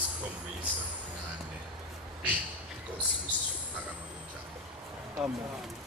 isikhombisa nane inkosi usiphakama kunjalo. Amen.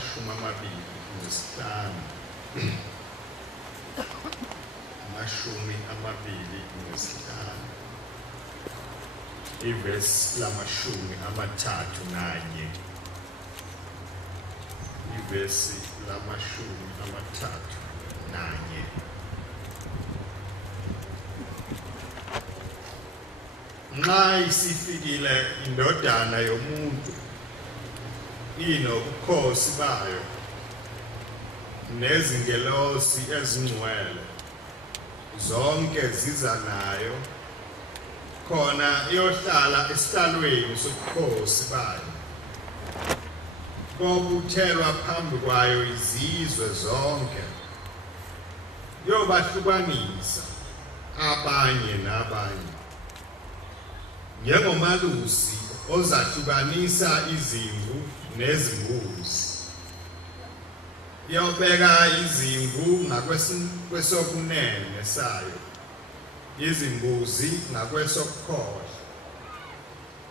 lamashumi amabili nesihlanu amashumi amabili nesihlanu ivesi lamashumi amathathu nanye ivesi lamashumi amathathu nanye nxa isifikile indodana yomuntu inobukhosi bayo nezingelosi ezingcwele zonke ziza nayo khona iyohlala esihlalweni sobukhosi bayo kokuthelwa phambi kwayo izizwe zonke yobahlukanisa abanye nabanye njengomalusi ozahlukanisa izimvu nezimbuzi yobeka izimvu ngakwesokunene sayo izimbuzi ngakwesokhohlo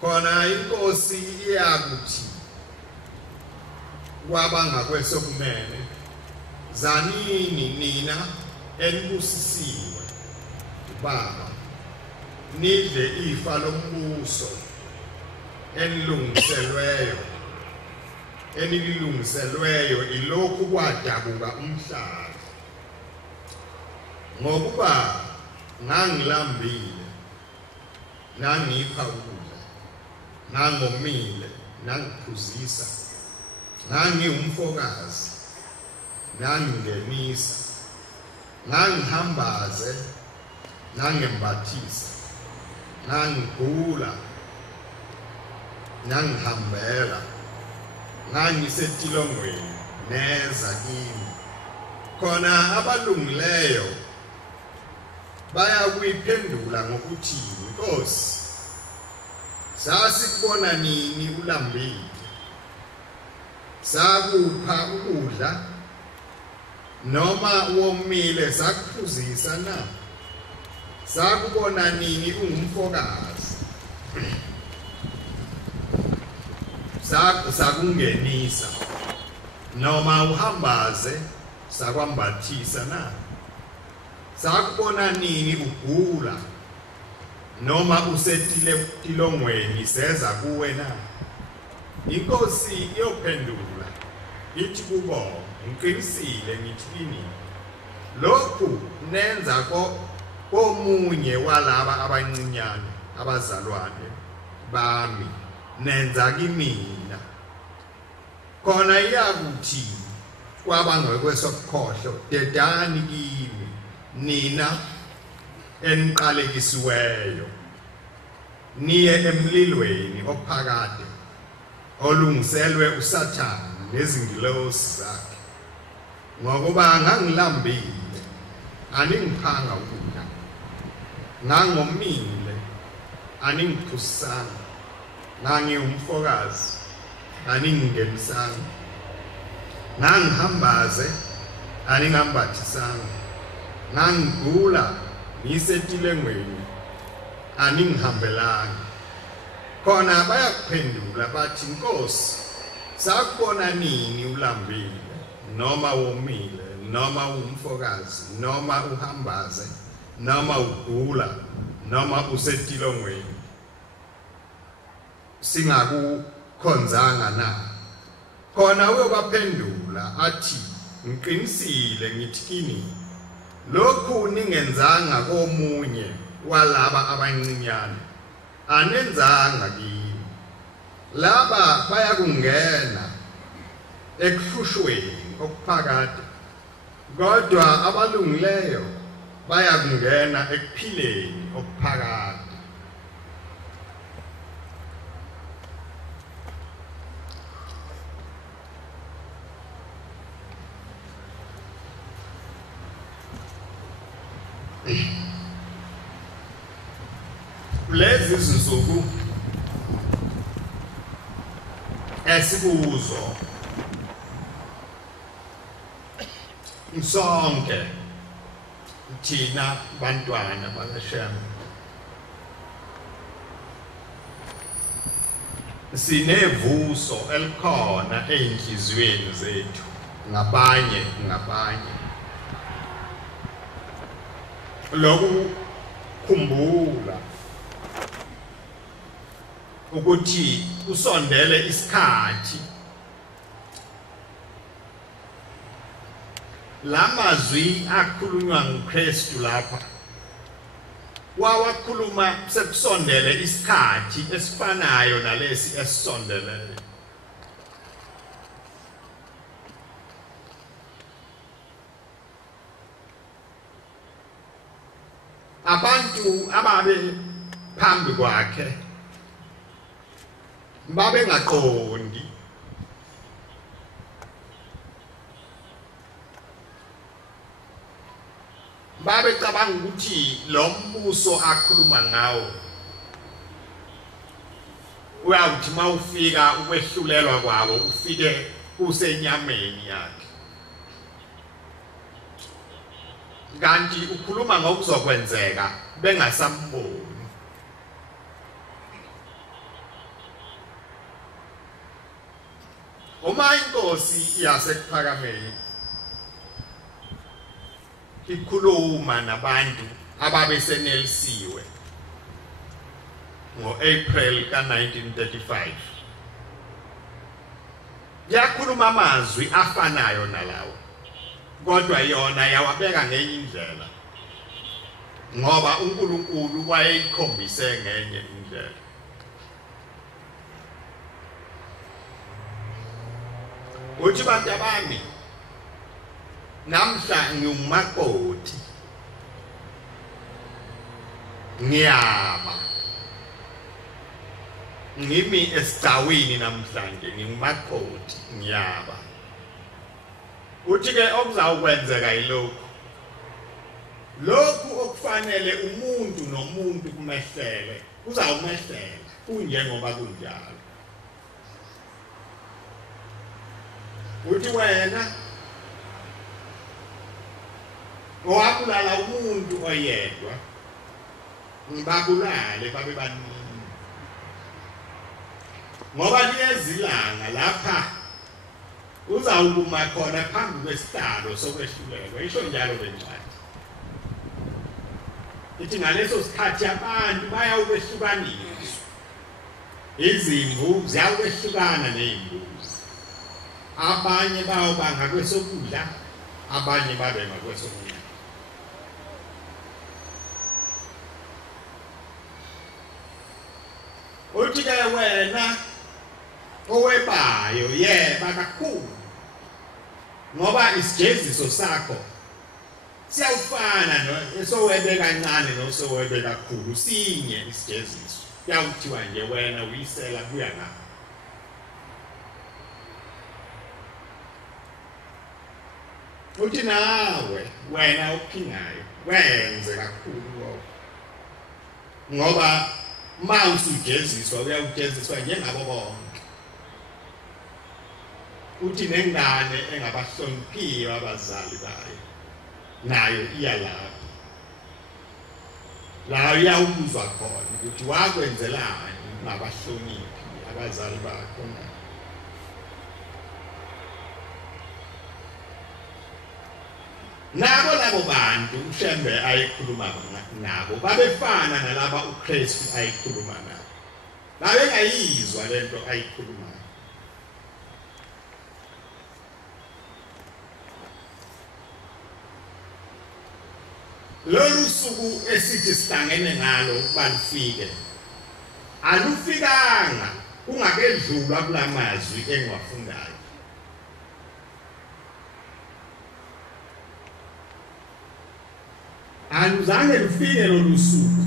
khona inkosi iyakuthi kwabangakwesokunene zanini nina enibusisiwe baba nidle ifa lombuso enilungiselweyo ilokhu kwadabuka umhlaba ngokuba ngangilambile nangipha ukudla ngangomile nangiphuzisa ngangiwumfokazi nangingenisa ngangihambaze nangembathisa ngangigula ngangihambela ngangisetilongweni neza kimi khona abalungileyo bayakuyiphendula ngokuthi Nkosi sasikubona nini ulambile sakupha ukudla noma womile sakuphuzisa na sakubona nini ungumfokazi sakungenisa noma uhambaze sakwambathisa na sakubona nini ugula noma usetilongweni seza kuwe na inkosi iyophendula ithi kubo ngiqinisile ngithi kini lokhu nenza komunye walaba abancinyane abazalwane bami nenza kimina khona iyakuthi kwabangakwesobukhohlo dedani kimi nina eniqalekisiweyo niye emlilweni ophakade olungiselwe uSathane nezingilosi zakhe ngokuba ngangilambile aningiphanga ukudla ngangomile aningiphusanga ngangiwumfokazi aningingenisanga ngangihambaze aningambathisanga ngangigula ngisetilengweni aningihambelanga khona bayakuphendula bathi Nkosi sakubona nini ulambile noma womile noma umfokazi noma uhambaze noma ugula noma usetilongweni singakukhonzanga na khona uyobaphendula athi ngiqinisile ngithi kini lokhu ningenzanga komunye walaba abancinyane anenzanga kimi laba bayakungena ekuhlushweni okuphakade kodwa abalungileyo bayakungena ekuphileni okuphakade lezi zinsuku esikuzo sonke thina bantwana bakaShembe sinevuso elikhona einhlizweni zethu ngabanye lokhu khumbula ukuthi usondele isikhathi lamazwi akhulunywa nguKristu lapha wawakhuluma sekusondele isikhathi esifanayo nalesi esisondeleyo. Abantu ababe phambi kwakhe babe ngaqondi babe cabanga ukuthi lo mbuso akhuluma ngawo uyawuthi mawufika ukwehlulelwa kwawo ufike kusenyameni yakhe, kanti ukhuluma ngokuzokwenzeka bengasamboni. Uma inkosi yasekuphakameni ikhuluma nabantu ababesenelisiwe ngo-April ka-1935 yakhuluma amazwi afanayo nalawo, kodwa yona yawabeka ngenye indlela ngoba uNkulunkulu wayeyikhombise ngenye indlela. Uthi bantu abami namhla ngiumakoti ngiyaba ngimi esitawini namhlanje ngiumakoti ngiyaba. Uthi ke okuzawukwenzeka yilokhu okufanele umuntu nomuntu kumehlele uzawumehlela kunjengoba kunjalo. Uthi wena owabulala umuntu oyedwa ngibabulale babe baningi ngoba liyezilanga lapha uzawukuma khona phambi kwesihlalo sokwehlulelwa. Isho njalo lencwadi ithi ngaleso sikhathi abantu bayawukwehlukaniswa, izimvu ziyawukwehlukana nezimbuzi, abanye bayoba ngakwesokudla abanye babe ngakwesokudla. Uthi ke wena owebayo yeba kakhulu ngoba isijeziso sakho siyawufana esowebe kancane nosowebe kakhulu, sinye isijeziso. Kuyawuthiwa nje wena uyisela kuya ngapha. Uthi nawe wena ophingayo wenze kakhulu ngoba mawusujeziswa uyawujeziswa njengabo bonke. Uthi nengane engabahloniphiyo abazali bayo nayo iyalapho la uyawuzwa khona ukuthi wakwenzelani ngabahloniphi abazali bakho. Nabo labo bantu uShembe ayikhuluma nabo babefana nalaba uKristu ayikhuluma nabo, babengayizwa lento ayikhulumayo. Lolu suku esithi sihlangene ngalo balifike alufikanga kungakedlulwa kulamazwi engiwafundayo. Aluzange lufike lolu suku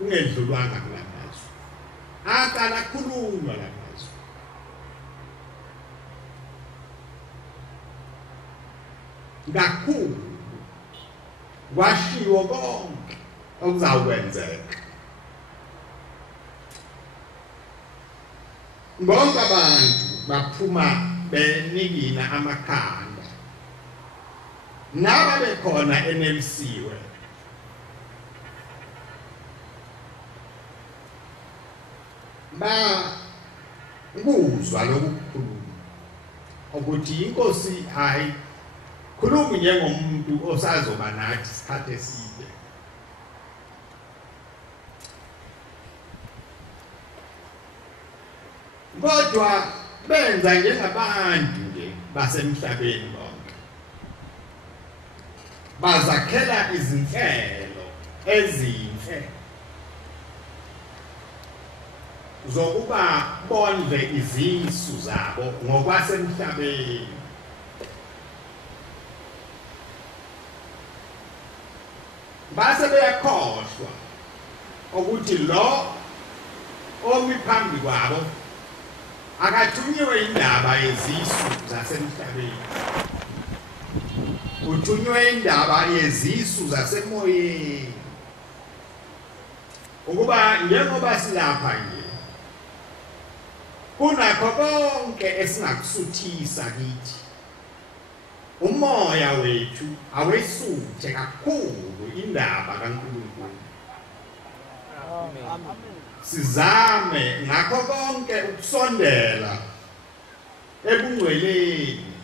ungedlulwanga kulamazwi. Aqala khulunywa lamazwi. Kakhulu washiwo konke okuzawukwenzeka. Bonke abantu baphuma benikina amakhanda naba bekhona enelisiwe. ukuzwa lokukhuluma ukuthi inkosi hayi khuluma njengomuntu osazoba nathi isikhathi eside. Kodwa benza njengabantu nje basemhlabeni bonke. Bazakhela izinhlelo ezinhle zokuba bondle izisu zabo ngokwasemhlabeni. Base beyakhohlwa ukuthi lo omi phambi kwabo akathunyiwe indaba yezisu zasemhlabeni, uthunywe indaba yezisu zasemoyeni, ukuba njengoba silapha nje kunakho konke esingakusuthisa kithi, umoya wethu awesuthe kakhulu indaba kaNkulunkulu. Amen. Sizame ngakho konke ukusondela ebungcweleni.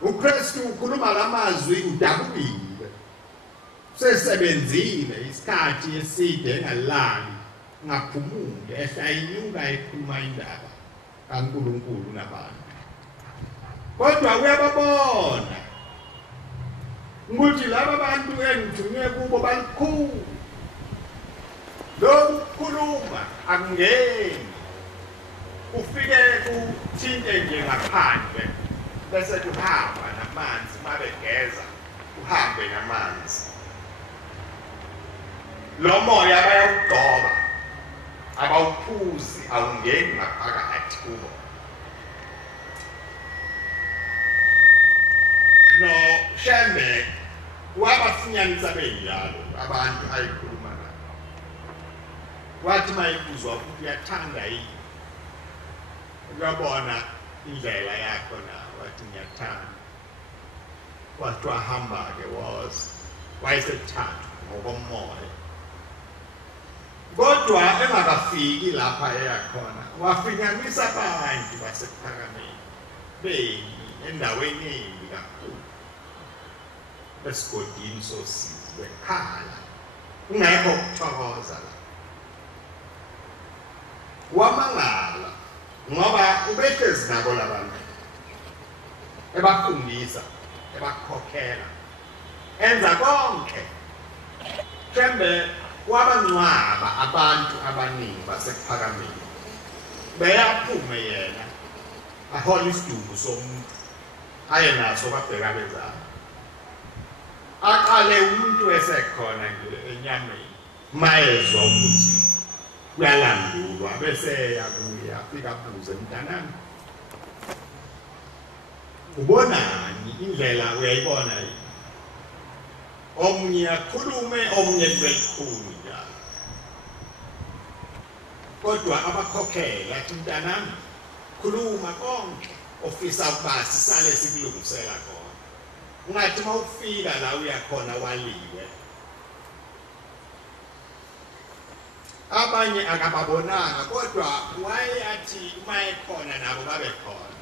uKristu ukhuluma lamazwi udabukile, sesebenzile isikhathi eside engalali ngaphumule ehlayinyuka ekhuluma indaba kaNkulunkulu nabantu. Kodwa uyababona ukuthi laba bantu engithunywe kubo balikhulu, lokukhuluma akungeni ufike kuthinte nje ngaphandle bese kuhamba namanzi, mabegeza uhambe namanzi. Lo moya bayawugcoba, abawuphuzi, awungeni ngaphakathi kubo. No Shembe wabafunyanisa benjalo abantu ayikhuluma nabo. Wathi mayibuzwa ukuthi uyathanda yini, uyabona indlela yakho na, wathi ngiyathanda. Wathi wahamba-ke wayesethathu ngokomoya. Kodwa engakafiki lapha eyakhona wafinyanisa abantu basephakameni beni endaweni embi kakhulu, esigodini sosizi bekhala kungekho ukuthokoza la. Wamangala ngoba ubehlezi nabo labantu, ebafundisa, ebakhokhela, enza konke. Shembe wabangcwaba abantu abaningi basephakameni, beyaphume yena ahola isidumo somuntu aye naso babheka bezana. Aqale umuntu esekhona nje enyameni, mayezwa ukuthi kuyalandulwa bese yakuya afika abuze, mntanami ubonani indlela uyayibona yini? Omunye akhulume, omunye likhulu njalo. Kodwa abakhokhela athi, mntanami khuluma konke ofisa ukuba sisale sikulungisela khona. Ungathi mawufika la uyakhona waliwe. Abanye akababonanga, kodwa wayeyathi uma ekhona nabo babe khona.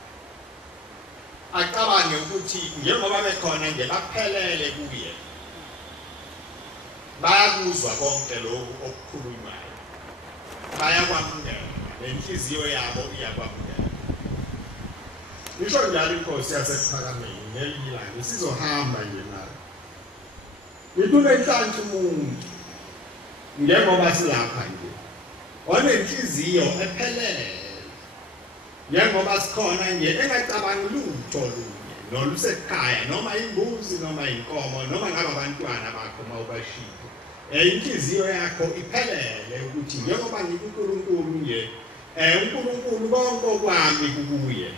Acabange ukuthi njengoba bekhona nje baphelele kuye, bayakuzwa konke lokhu okukhulunywayo, bayakwamukela, nenhliziyo yabo iyakwamukela. Ngisho njalo inkosi yasephakameni ngelinye ilanga sizohamba nje nayo. Ngitule inhlanhla umuntu njengoba silapha nje, onenhliziyo ephelele, njengoba sikhona nje engacabangi lutho lunye nolusekhaya, noma imbuzi noma inkomo noma ngaba abantwana bakho mawubashilo. Inhliziyo yakho iphelele ukuthi njengoba ngikuNkulunkulu nje, uNkulunkulu konke okwami kukuye.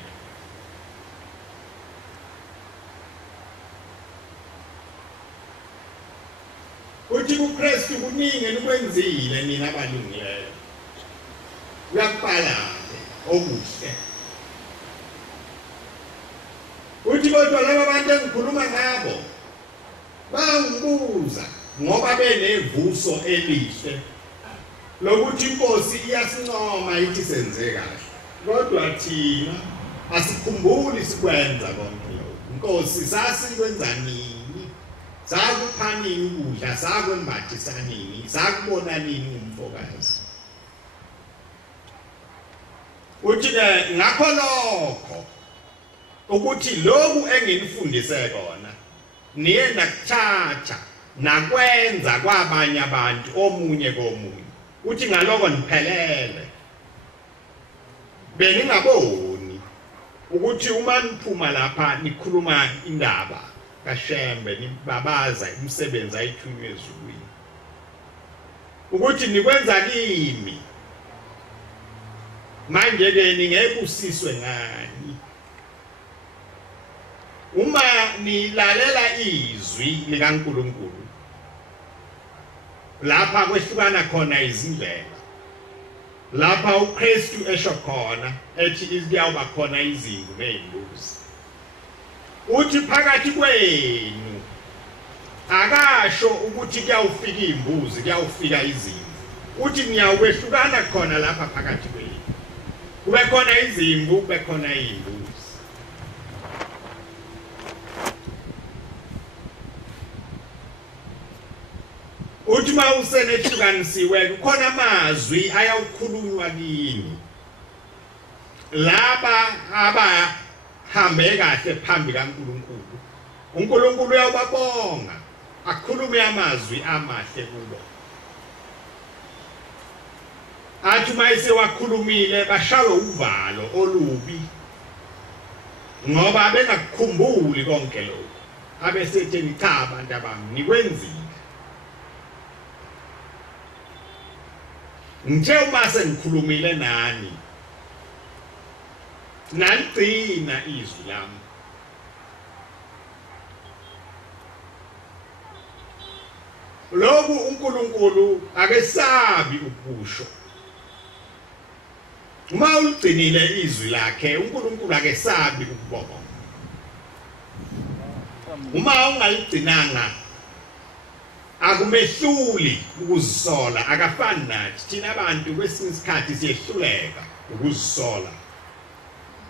Uthi uKristu kuningi nikwenzile nina abalungileyo, uyakubhala okuhle. Uthi kodwa laba bantu engikhuluma ngabo bangibuza ngoba benevuso elihle, lokuthi inkosi iyasincoma ithi senze kahle kodwa thina asikhumbuli sikwenza konke lokho inkosi sasikwenza nini sakupha nini ukudla sakwembathisa nini sakubona nini umfokazi uthi ngakho lokho ukuthi lokhu enginifundise kona niye nakuthatha nakwenza kwabanye abantu omunye komunye uthi ngaloko niphelele beningaboni ukuthi uma niphuma lapha nikhuluma indaba kaShembe nibabaza imisebenzi ayithunywe ezulwini ukuthi nikwenza kimi manje ke ningebusiswe ngani uma nilalela izwi likaNkulunkulu lapha kwehlukana khona izindlela lapha uKristu esho khona ethi iziyawuba khona izimvu nezimbuzi uthi phakathi kwenu akasho ukuthi kuyawufika izimbuzi kuyawufika izimvu uthi niyawukwehlukana khona lapha phakathi kwenu kube khona izimvu kube khona izimbuzi uthi mawusenehlukanisiwe kukhona amazwi ayawukhulunywa kini laba abahambe kahle phambi kaNkulunkulu uNkulunkulu uyababonga akhulume amazwi amahle kubo athi mayise wakhulumile bashawe uvalo olubi ngoba bengakukhumbuli konke lokho abesetheni cha abantu abami nikwenzile ngithe uma sengikhulumile nani naligcina izwi lami lokhu uNkulunkulu akesabi ukusho uma uligcinile izwi lakhe uNkulunkulu akesabi ukubonga uma ungaligcinanga akumehluli ukuzisola akafani nathi thina abantu kwesinye isikhathi siyehluleka ukuzisola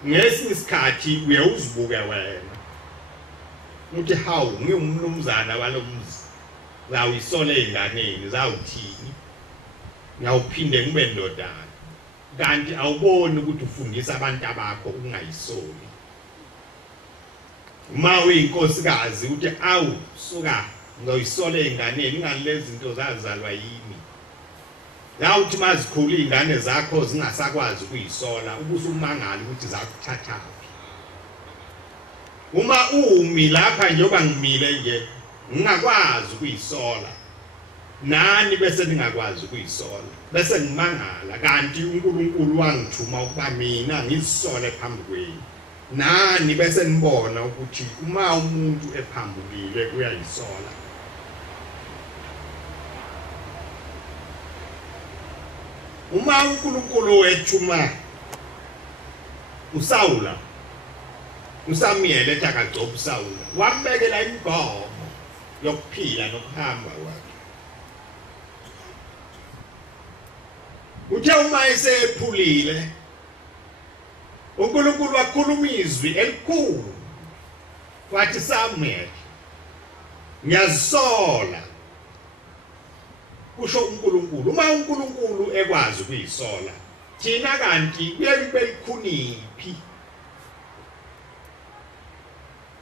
ngesinye isikhathi uyawuzibuke wena uthi hawu ngiyumnumzana walomzi zawuyisole enganeni zawuthini ngiyawuphinde ngibe ndodana kanti awuboni ukuthi ufundisa abantu abakho ungayisoli uma uyinkosikazi uthi awu suka ngoyisole enganeni ingane lezi zinto zazalwa yimi la uthi mazikhula izingane zakho zingasakwazi ukuyisola ubusumangala ukuthi zakuthatha uma umi lapha njengoba ngimile nje ngingakwazi ukuyisola nani bese ningakwazi ukuyisola bese ngimangala kanti uNkulunkulu wangithuma ukuba mina ngizisole phambi kwenu nani bese nibona ukuthi uma umuntu ephambukile uyayisola uma uNkulunkulu wethuma uSawula uSamuel etakagcoba uSawula wambekela imigomo yokuphila nokuhamba kwakhe uthe uma esephulile uNkulunkulu wakhuluma izwi elikhulu wathi Samuel ngiyazisola kusho uNkulunkulu uma uNkulunkulu ekwazi ukuyisola thina kanti kuyabe likhuniphi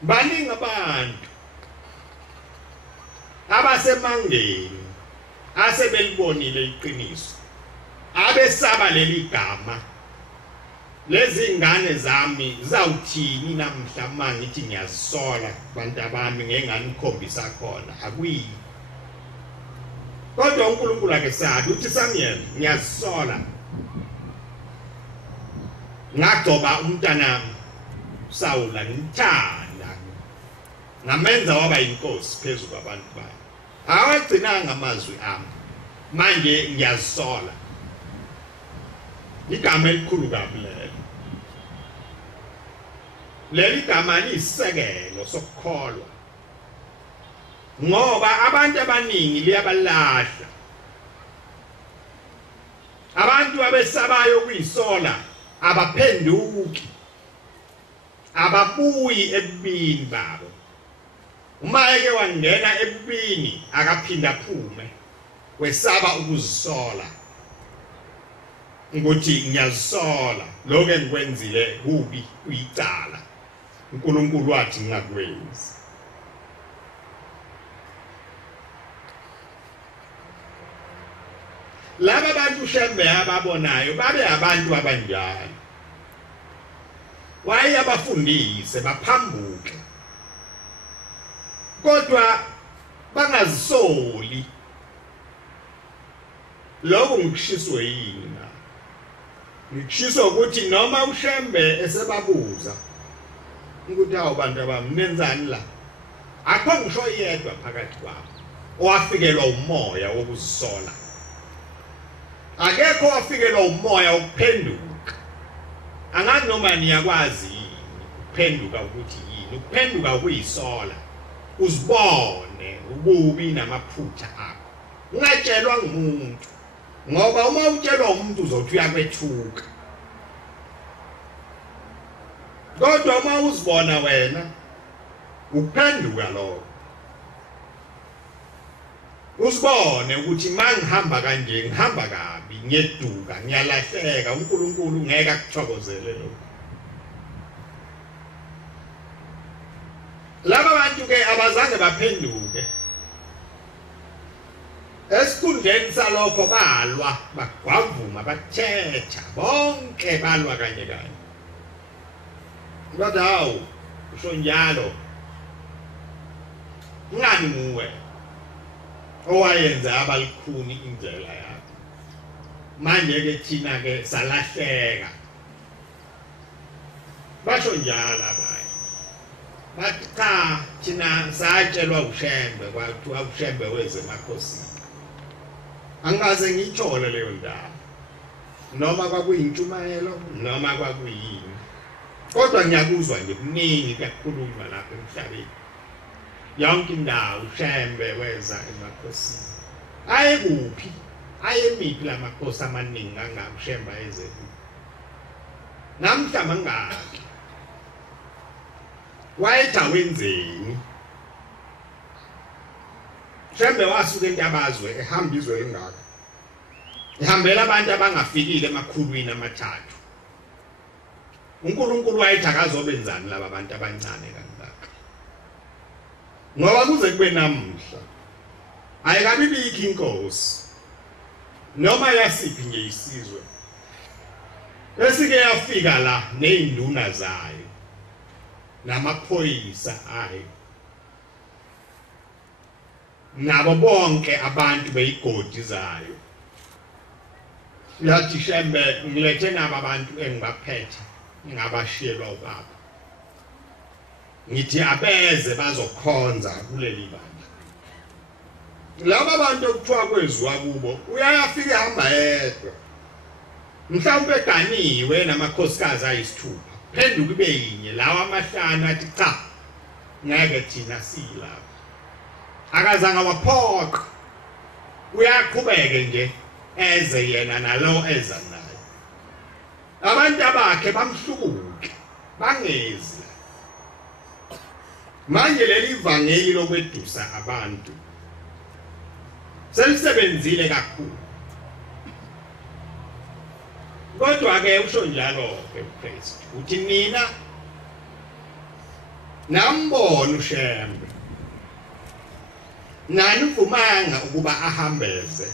baningi abantu abasemangeni asebelibonile iqiniso abesaba leli gama lezi ngane zami zawuthini namhla mangithi ngiyazisola bantu abami ngenganikhombisa khona akuyi kodwa uNkulunkulu akesabi uthi Samuel ngiyazisola ngagcoba umntanami Sawula ngithanda ngamenza waba inkosi phezulu kwabantu bayo awagcinanga amazwi ami manje ngiyazisola igama elikhulu kabi leli gama liyisekelo sokukholwa ngoba abantu abaningi liyabalahla abantu abesabayo kuyisola abaphenduki ababuyi ebubini babo uma eke wangena ebubini akaphinda phume wesaba ukuzisola ukuthi ngiyazisola lokho engikwenzile kubi uyicala uNkulunkulu wathi ngakwenzi laba bantu Shembe ababonayo babe abantu abanjalo waye abafundise baphambuke kodwa bangazisoli lokho ngishiswe yini na ngishiswa ukuthi noma uShembe esebabuza ukuthi awu bantu abamnenzani la akho ngisho yedwa phakathi kwabo owafikelwa umoya wokuzisola akekho owafikelwa umoya wokuphenduka angazi noma niyakwazi ukuphenduka ukuthi yini ukuphenduka kuyisola uzibone ububi namaphutha akho ungatshelwa ngumuntu ngoba uma utshelwa umuntu uzothi uyakwethuka kodwa uma uzibona wena ukuphenduka lokho usibone ukuthi mangihamba kanje ngihamba kabi ngeduka ngiyalahleka uNkulunkulu ngeke akuthokozele lokho laba bantu ke abazange baphenduke esikhundleni salokho balwa bagwavuma bathetha bonke balwa kanye kanye kodwa hawu usho njalo ngani muwe owayenza abalikhuni indlela yakhe manje ke thina ke salahleka basho njalo abanye bathi cha thina satshelwa uShembe kwathiwa uShembe weze eMkhosini angaze ngiyithole leyo ndaba noma kwakuyintshumayelo noma kwakuyini kodwa ngiyakuzwa nje kuningi kuyakhulunywa lapha emhlabeni yonke indawo uShembe weza eMkhosini ayekuphi ayemiphi lamakhosi amaningi kangaka uShembe eze namhla mangaki wayetha wenzeni Shembe wasuka entabazwe ehamba izwe engaka ehambela abantu abangafikile emakhulwini amathathu uNkulunkulu wayethi akazobenzani laba bantu abancane kangaka ngoba kuze kube namuhla ayikabibiki inkosi noma yasiphi nje isizwe esike yafika la nezinduna zayo namaphoyisa ayo nabo bonke abantu beyigodi zayo yathi Shembe ngilethe naba abantu engibaphethe ngabashiyelwa ubaba ngithi abeze bazokhonza kuleli bandla laba bantu okuthiwa kweziwa kubo uyayafika ehamba yedwa mhlawumbe eganiwe namakhosikazi ayisithupha phenduka ibe yinye lawa amahlanu athi cha ngeke thina siyilapha akazanga waphoqa uyaqhubeke nje eze yena nalo eza naye abantu abakhe bamhlubuke bangezi manje leli vangeli lokwedusa abantu selisebenzile kakhulu kodwa ke usho njalo ke uKristu uthi nina nambona uShembe nani uvumanga ukuba ahambeze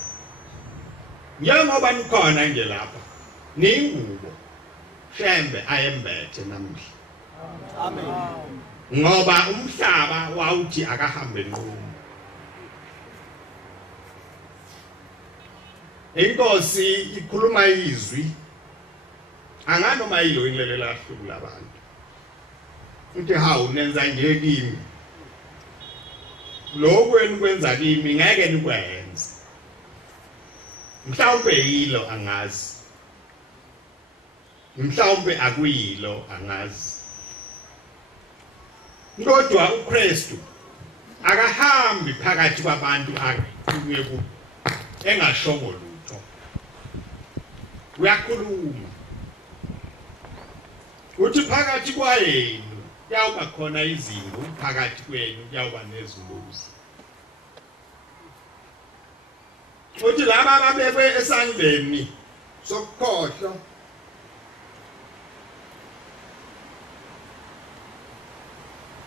njengoba nikhona nje lapha ningubo Shembe ayembethe namhla amen ngoba umhlaba wawuthi akahambe nqomo inkosi ikhuluma izwi anganoma yilo inlelela hluku labantu uthi hawu nenza nje kimi lokho enikwenza kimi ngeke nikwenze mhlawumbe yilo angazi mhlawumbe akuyilo angazi kodwa uKristu akahambi phakathi kwabantu akuye ku engashongo lutho uyakhuluma uthi phakathi kwayenu kuyawuba khona izimvu phakathi kwenu kuyawuba nezimbuzi uthi laba ababekwe esandleni sokukhohlo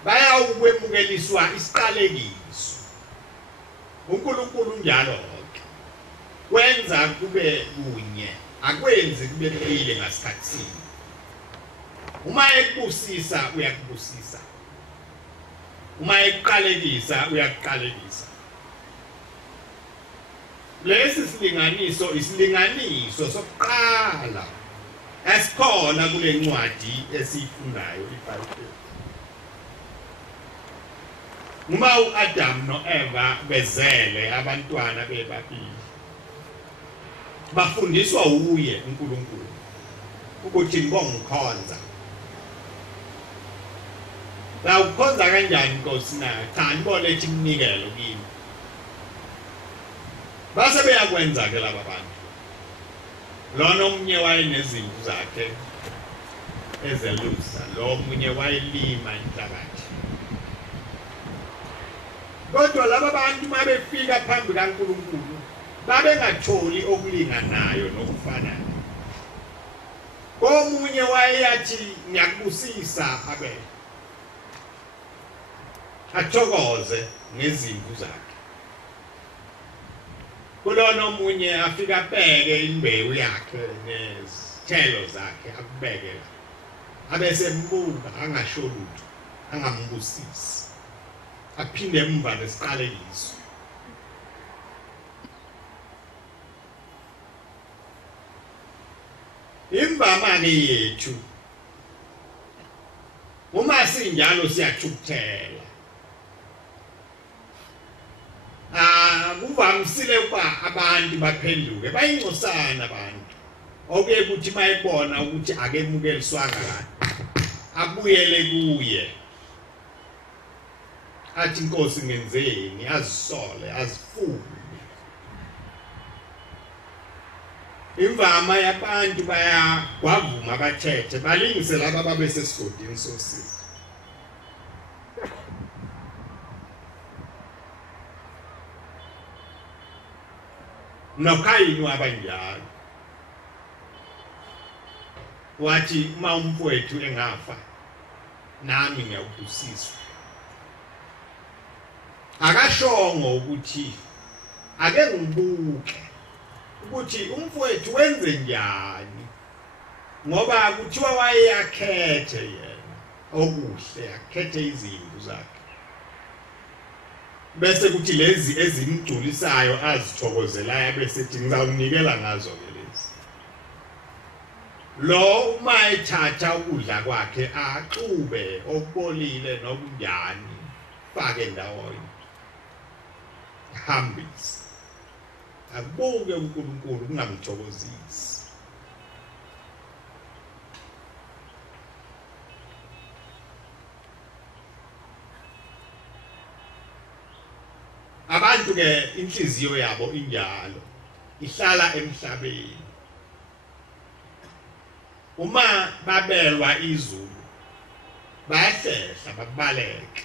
bayawukwemukeliswa isiqalekiso uNkulunkulu njalo wenza kube kunye akwenzi kube qile ngasikhathi uma ekubusisa uyakubusisa uma eqalekisa uyaqalekisa lesi silinganiso isilinganiso sokuqala esikhona kule ncwadi esiyifundayo iBhayibheli uma uAdam noEva bezele abantwana bebabili bafundiswa uye uNkulunkulu ukuthi ngibongikhonza la ukhonza kanjani Nkosi na cha ngibonethe iminikelo kimi base beyakwenza ke laba bantu lona omunye wayenezimvu zakhe ezelusa lo omunye wayelima inhlabathi kodwa laba bantu mabefika phambi kaNkulunkulu babengatholi okulinganayo nokufanayo omunye wayeyathi ngiyakubusisa abe athokoze ngezimvu zakhe kulona omunye afika abheke imbewu yakhe nezithelo zakhe akubheke abese mbuka angasho lutho angambusisi aphinde emva lesiqalekiso imvama yethu uma sinjalo siyathukuthela kuvamisile ukuba abantu baphenduke bayincosana abantu okuye ukuthi mayibona ukuthi akemukeliswanga kahle abuyele kuye athi Nkosi ngenzeni azisole azifume imvama yabantu bayagwavuma bathethe balingise laba babesesigodini sosizi noKhayini wabanjalo wathi uma umfowethu engafa nami ngiyabusiswa akashongo ukuthi ake ngibuke ukuthi umfowethu wenze njani ngoba kuthiwa wayeyakhethe yena okuhle akhethe izimvu zakhe bese kuthi lezi ezimgculisayo azithokozelayo bese ethi ngizawunikela ngazo ke lezi lo uma ethatha ukudla kwakhe axube okubolile nokunjani fake ndawonye hambise akubuke uNkulunkulu kungamthokozisi abantu ke inhliziyo yabo injalo ihlala emhlabeni uma babelwa izulu bayahlehla babaleke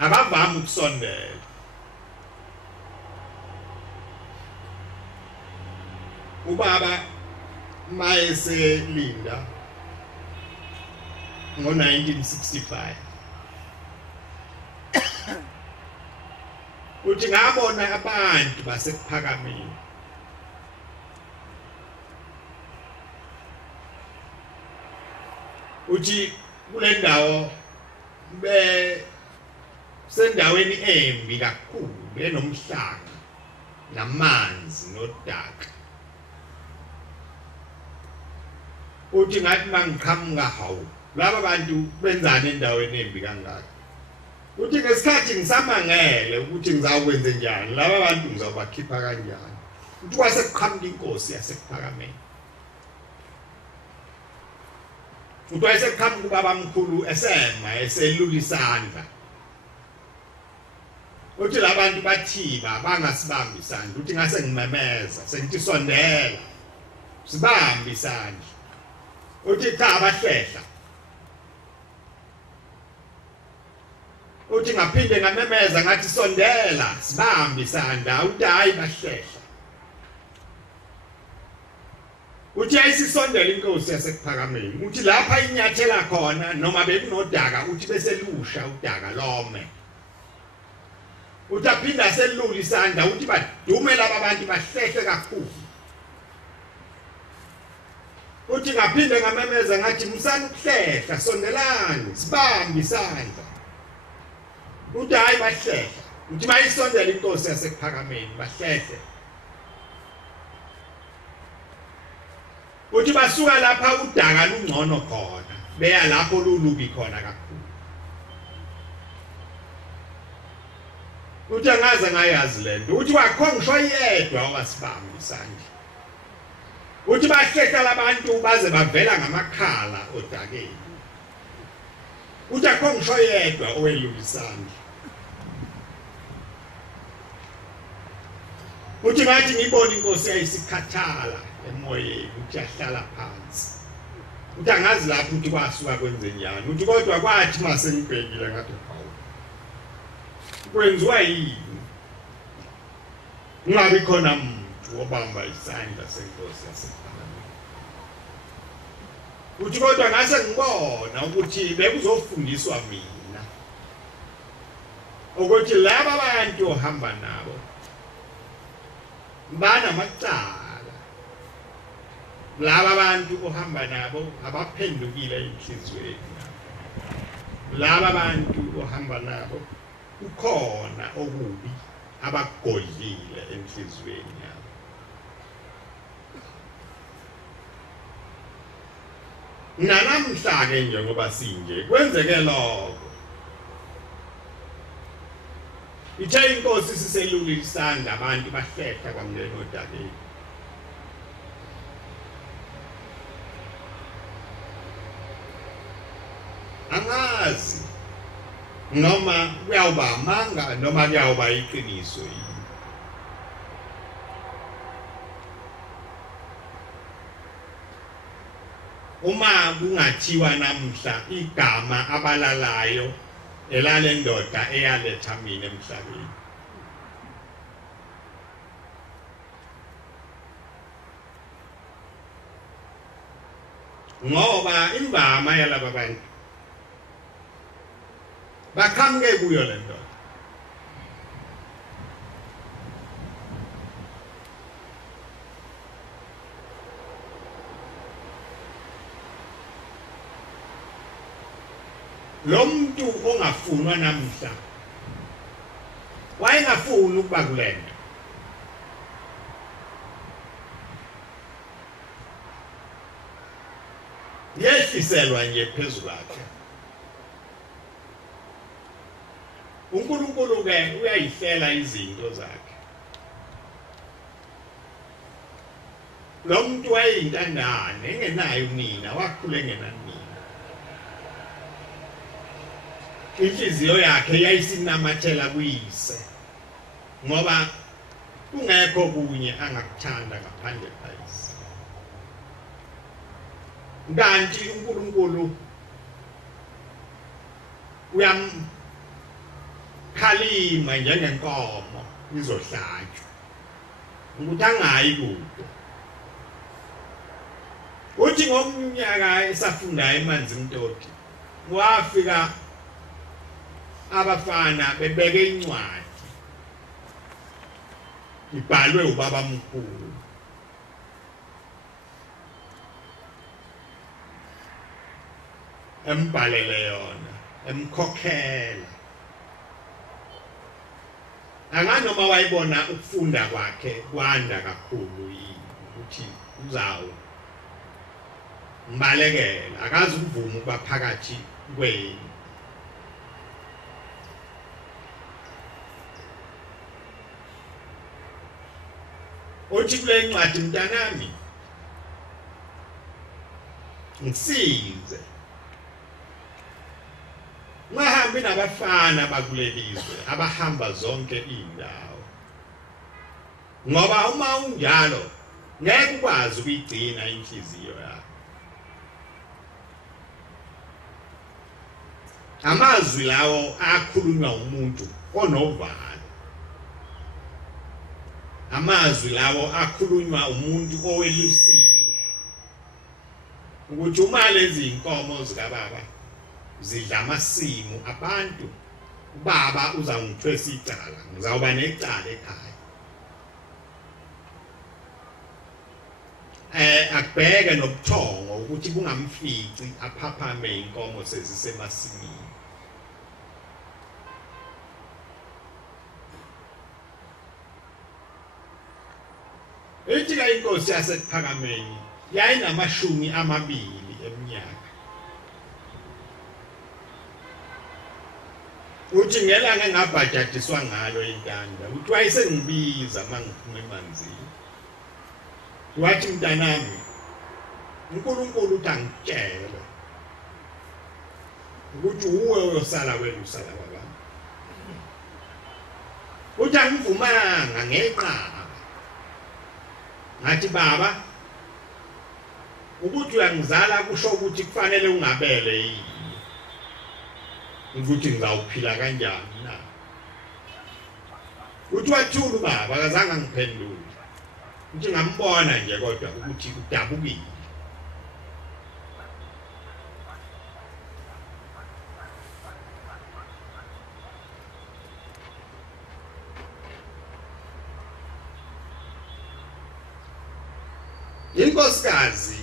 abavama ukusondela ubaba mayeselinda ngo-1965 uthi ngabona abantu basekuphakameni uthi kule ndawo sendaweni embi kakhulu enomhlanga namanzi nodaka uthi ngathi mangiqhamuka hawu laba bantu benzani endaweni embi kangaka uthi ngesikhathi ngisamangele ukuthi ngizakwenza njani laba bantu ngizawubakhipha kanjani uthi wasekuqhamuka inkosi yasekuphakameni uthi wasekuqhamuka ubaba mkhulu esema eselula isandla uthi labantu bathiba bangasibambi isandla uthi ngase ngimemeza sengithi sondela sibambi isandla uthi cha abahlehla uthi ngaphinde ngamemeza ngathi sondela sibambi isandla uthi hayi bahlehla uthi ayisisondela inkosi yasekuphakameni uthi lapha inyathela khona noma bekunodaka uthi bese lusha udaka lome uthi aphinda selula isandla uthi badume laba abantu bahlehle kakhulu uthi ngaphinde ngamemeza ngathi musana ukuhlehla sondelani sibambi isandla uthi hayi bahlehla uthi bayisondela inkosi yasekuphakameni bahlehle uthi basuka lapha udaka lungcono khona beya lapho lulubi khona kakhulu uthi angaze ngayazi lento uthi wakhongisho yedwa owasibambi isandla uthi bahlehla labantu baze bavela ngamakhala odakeni uthi akhongisho yedwa owelula isandla uthi ngathi ngibona inkosi yayisikhathala emoyeni uthi yahlala phansi uthi angazi lapho uthi kwasuka kwenzenjani uthi kodwa kwathi mase ngibhekile ngathi hawu kwenziwa yini ngabe khona umuntu obamba isandla senkosi yasekuphakameni uthi kodwa ngase ngibona ukuthi bekuzofundiswa mina ukuthi laba abantu ohamba nabo bana macala laba abantu ohamba nabo abaphendukile enhlizweni laba abantu ohamba nabo ukhona okubi abagodlile enhlizweni yabo nanamhla ke njengoba sinje kwenzeke lokho ithe inkosi siselula isandla abantu bahlehla kwamngena odakeni angazi noma kuyawuba amanga noma kuyawuba iqiniso yini uma kungathiwa namhla igama abalalayo elalendoda eyaletha mina emhlabeni ngoba imvama yalaba bantu bakhamke kuyo le ndoda lo muntu ongafunwa namhla wayengafuni ukuba kulento yehliselwa nje phezulu kwakhe uNkulunkulu ke uyayihlela izinto zakhe lo muntu wayeyintandane engenayo unina wakhula engenanina inhliziyo yakhe yayisinamathela kuyise ngoba kungekho kunye angakuthanda ngaphandle kwayise kanti uNkulunkulu uyamkhalima njengenkomo izohlatshwa ukuthi angayi kude uthi ngomnyaka esafunda emanzi mtoti wafika abafana bebeke incwadi ibhalwe ubaba mkhulu embhalele yona emkhokhela anganoma wayibona ukufunda kwakhe kwanda kakhulu ukuthi uzawo mbalekela akazi ukuvuma ukuba phakathi kweni uthi kule ncwadi mntanami ngisize ngahamba ungahambi nabafana bakulelizwe abahamba zonke indawo ngoba uma unjalo ngeke ukwazi ukugcina inhliziyo yakho amazwi lawo akhulunywa umuntu onovalo amazwi lawo akhulunywa umuntu owelusile ukuthi uma lezi inkomo zikababa zidla amasimu abantu ubaba uzangithwesa icala ngizawuba necala ekhaya akubheke nobuthongo ukuthi kungamfici aphaphame inkomo sezisemasimini Ithi inkosi yasePhakameni yayinamashumi 2 eminyaka uthi ngelanga engabhajadiswa ngalo intanda uthi wayesengibiza mangiphuma emanzini wathi mntanami uNkulunkulu uthi angitshele ukuthi uwe uyosala wena usala kwabantu uthi angivumanga ngeqaba ngathi baba ukuthi uyangizala kusho ukuthi kufanele ungabele yini ukuthi ngizawuphila kanjani na uthi wathula baba akazange ngiphendule uthi ngambona nje kodwa ukuthi udabukile inkosikazi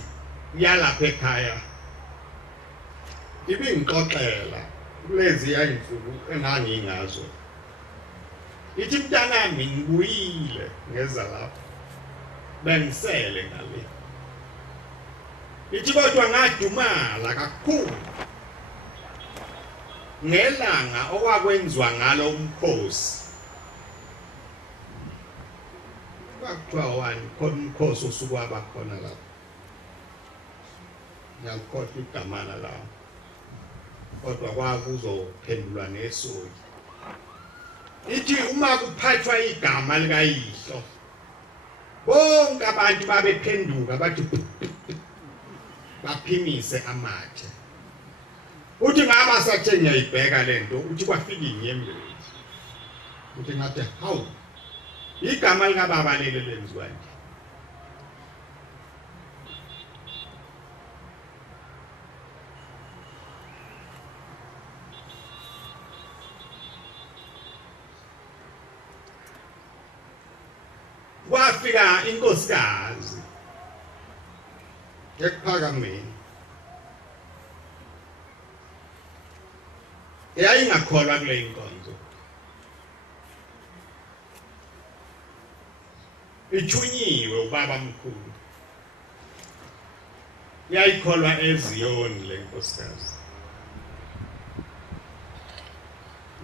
yalapha ekhaya ibingixoxela kulezi yayinsuku engangingazo ithi mntanami ngibuyile ngeza lapha bengisele ngale ithi kodwa ngadumala kakhulu ngelanga okwakwenziwa ngalo umkhosi bakuthiwa wani khona umkhosi osuku abakhona lapha ngiyakhohlwa igama lawo kodwa kwakuzophendulwa nesoyi ithi uma kuphathwa igama likayihlo bonke abantu babephenduka bathi baphimise amathe uthi ngaba sathe ngiyayibheka lento uthi kwafika inyembezi uthi ngathi hawu igama likababa leli lenziwa nje kwafika inkosikazi ePhakameni yayingakholwa kule inkonzo ithunyiwe ubaba mkhulu yayikholwa eZiyoni le nkosikazi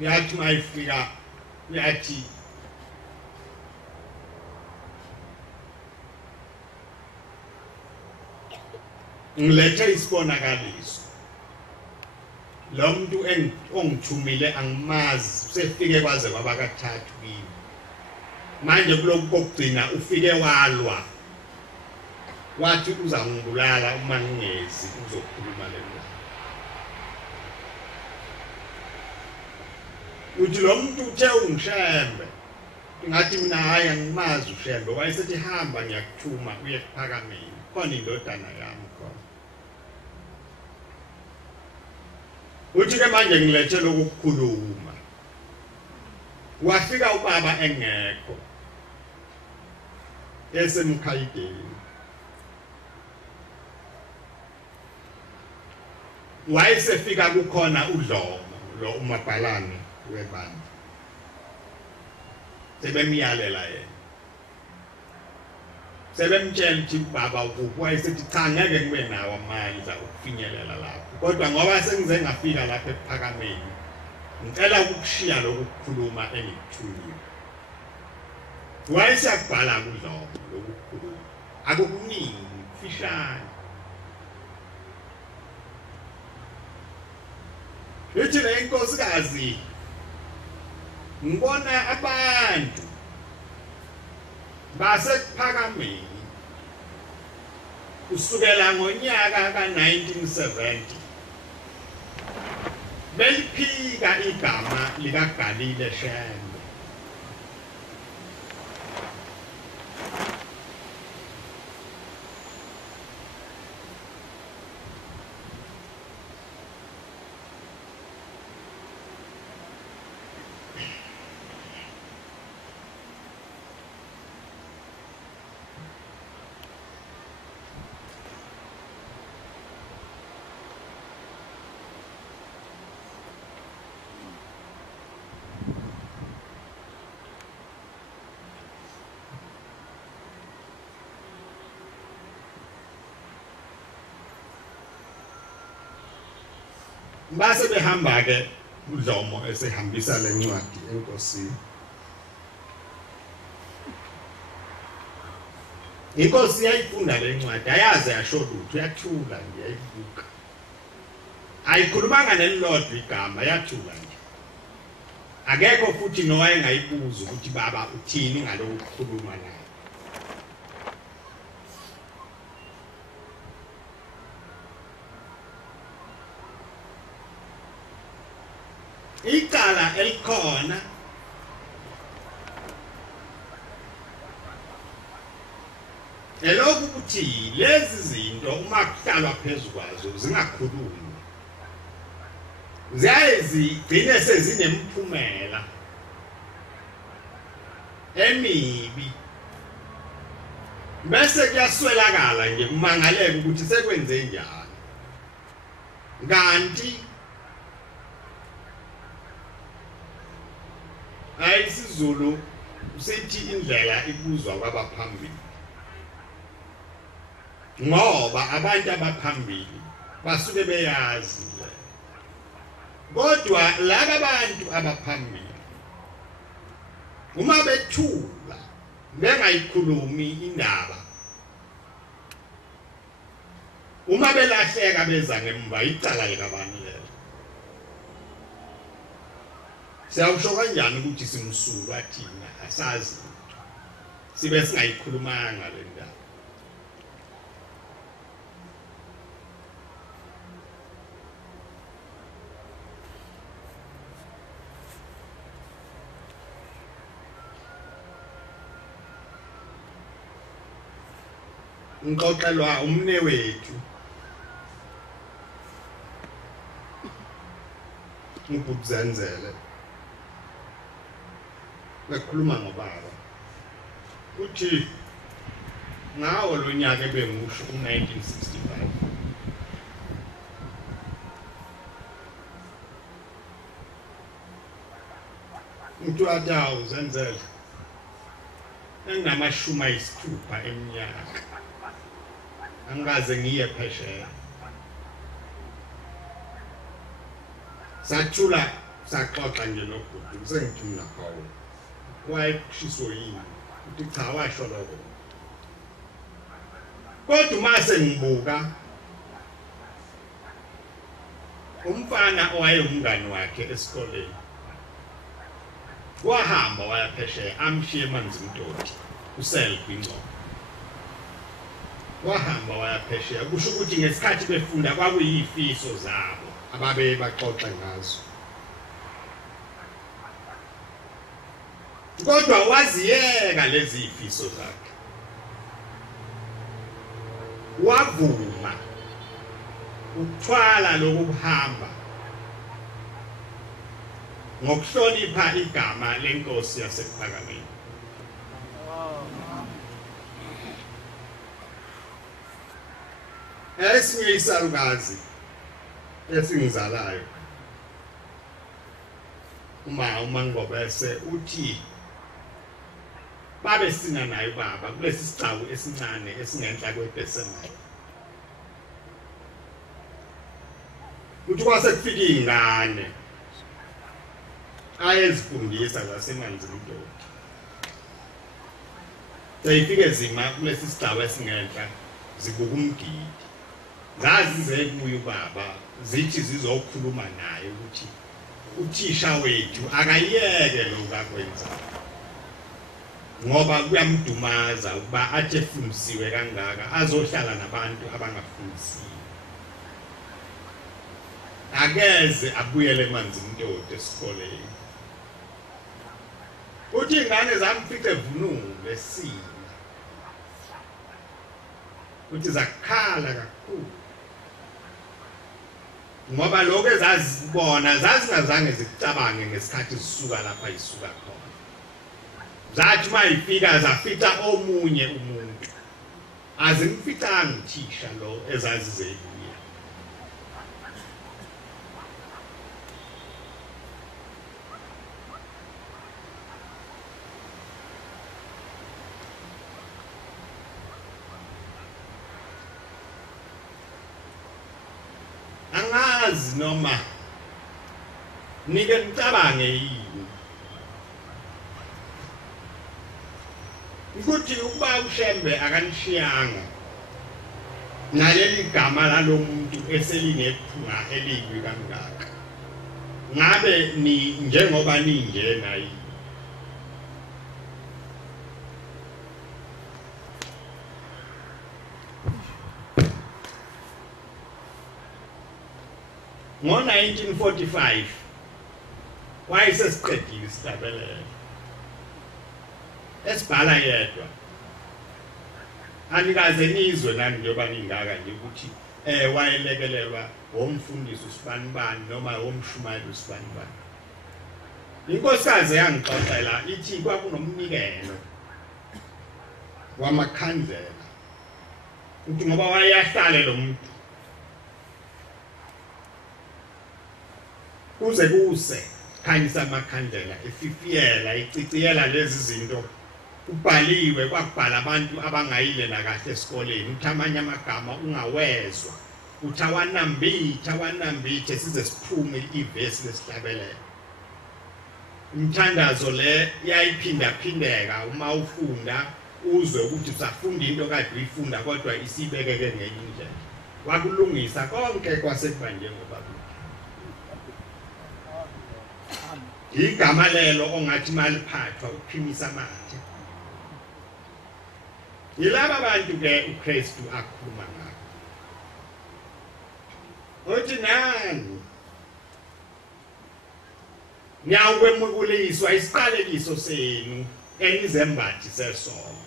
yathi mayifika yathi ngilethe isibonakaliso lo muntu ongithumile angimazi usefike kwaze kwaba kathathu kimi manje kuloko kokugcina ufike walwa wathi uzangibulala uma ngingezi uzokhuluma lento uthi lo muntu uthe ungishembe ngathi mina hayi angimazi ushembe wayesethi hamba ngiyakuthuma uye ePhakameni khona indodana yami khona uthi ke manje ngilethe lokukhuluma wafika ubaba engekho esemkhayideni wayesefika kukhona uDlomo lo umabhalane webandla sebemyalela yena sebemtshela ukuthi baba ukuphi wayesethi cha ngeke ngibe nawo amandla ukufinyelela lapho kodwa ngoba sengize ngafika lapha ePhakameni ngicela ukukushiya lokukhuluma engikuthulile wayesiyabhala kuDlomo lokukhuluma akukuningi fishane Lithi le inkosikazi ngibona abantu basekuphakameni kusukela ngonyaka ka1970 beliphika igama likaGalile Shembe. Base behamba ke uDlomo esehambisa lencwadi enkosini. Inkosi yayifunda lencwadi ayaze yasho lutho yathula nje yayibuka. Ayikhulumanga nelilodwa igama yathula nje. Akekho futhi nowayengayibuza ukuthi baba uthini ngalokho kukhuluma naye. Icala elikhona elokhu ukuthi lezi zinto uma kuhlalwa phezulu kwazo zingakhulumi ziyazigcine sezinemphumela emibi bese kuyaswelakala nje kumangaleka ukuthi sekwenze njani kanti IZWI usethi indlela ibuzwa kwabaphambili ngoba abantu abaphambili basuke beyazi kodwa laba bantu abaphambili uma bethula bengayikhulumi indaba uma belahleka beza ngemva icala likabani lelo siyawusho kanjani ukuthi simsulwa thina asazi sibe singayikhulumanga le ndaba ngixoxelwa umne wethu uBubzanzele bekhuluma ngobaba uthi ngawo lo nyaka ebengisho u1965 umuntu atawu Zenzele engamashumi ayisithupha eminyaka angaze ngiye phesheya sathula saxoxa nje nobhuti sengithuna Paul wayeshiso yini uthi cha washo lokho kodwa mase ngibuka umfana owayengumngani wakhe esikoleni wahamba wayaphesheya amshiye manzi Mtoti uselbinqo wahamba wayaphesheya kusho ukuthi ngesikhathi befunda kwakuyifiso zabo ababe baxoxa ngazo kodwa waziyeka lezi ifiso zakhe wavuma ukuthwala lokuhamba ngokuhlonipha igama lenkosi yasePhakameni esinye isalukazi esingizalayo uma ngobese uthi babe sina naye baba kulesi sigcawu esincane esingenhla kweDesemba uthi kwase kufika ingane ayezifundisa zasemanzi Mtoti sayifike zima kulesi sigcawu esingenhla zibuka umgidi zazize kuye ubaba zithi zizokhuluma naye ukuthi uthisha wethu akayeke lokho akwenza ngoba kuyamdumaza ukuba athi efundisiwe kangaka azohlala nabantu abangafundisiwe akeze abuyele emanzini ndoda esikoleni uthi ingane zamfice evunule sina uthi zakhala kakhulu ngoba lokho ezazibona zazingazange zicabange ngesikhathi zisuka lapha isuka khona zathi mayifika zafita omunye umuntu azimfitanga uthisha lo ezazizebuya angazi noma nike nicabange yini ukuthi ukuba uShembe akanishiyanga naleli gama lalomuntu eselinephunga elibi kangaka ngabe ni njengoba ninjena yini ngo-1945 wayesesiqedile isitabelelo esibhala yedwa anikaze nizwe nani njengoba ningaka nje ukuthi wayelekelelwa womfundisi usibanibani noma womshumayeli usibanibani inkosikazi yangixoxela ithi kwakunomnikelo wamakhandlela uthi ngoba wayahlale lo muntu kuze kuse khanyisa amakhandlela efifiyela iciciyela lezi zinto ubhaliwe kwakubhala abantu abangayile nakahle esikoleni uthi amanye amagama ungawezwa uthi awanambithe size siphume ivesi lesihlabelelo umthandazo le yayiphindaphindeka uma ufunda uzwe ukuthi usafunda into kade uyifunda kodwa isibekeke ngenye indlela wakulungisa konke kwasekuba njengoba igama lelo ongathi maliphathwa uphimisa amathe yilaba bantu ke uKristu akhuluma ngabo uthi nani niyawukwemukuliswa isiqalekiso senu enizembathi sesono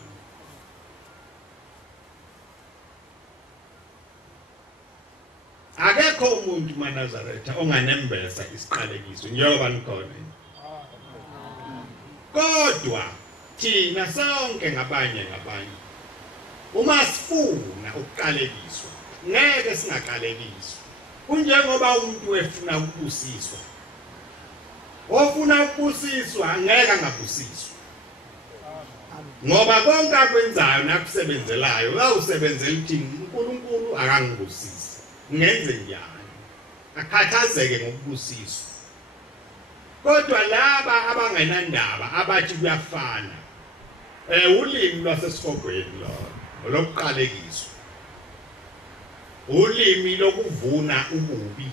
akekho umuntu maNazareth onganembesa isiqalekiso njengoba nikhona kodwa thina sonke ngabanye uma sifuna ukuqalekiswa ngeke singaqalekiswa kunjengoba umuntu efuna ukubusiswa ofuna ukubusiswa ngeke angabusiswa ngoba konke akwenzayo nakusebenzelayo uyawusebenzela uthini uNkulunkulu akangibusisi ngenze njani akhathazeke ngokubusiswa kodwa laba abangenandaba abathi kuyafana ulimi lwasesifogweni lokuqalekiswa ulimi lokuvuna ububi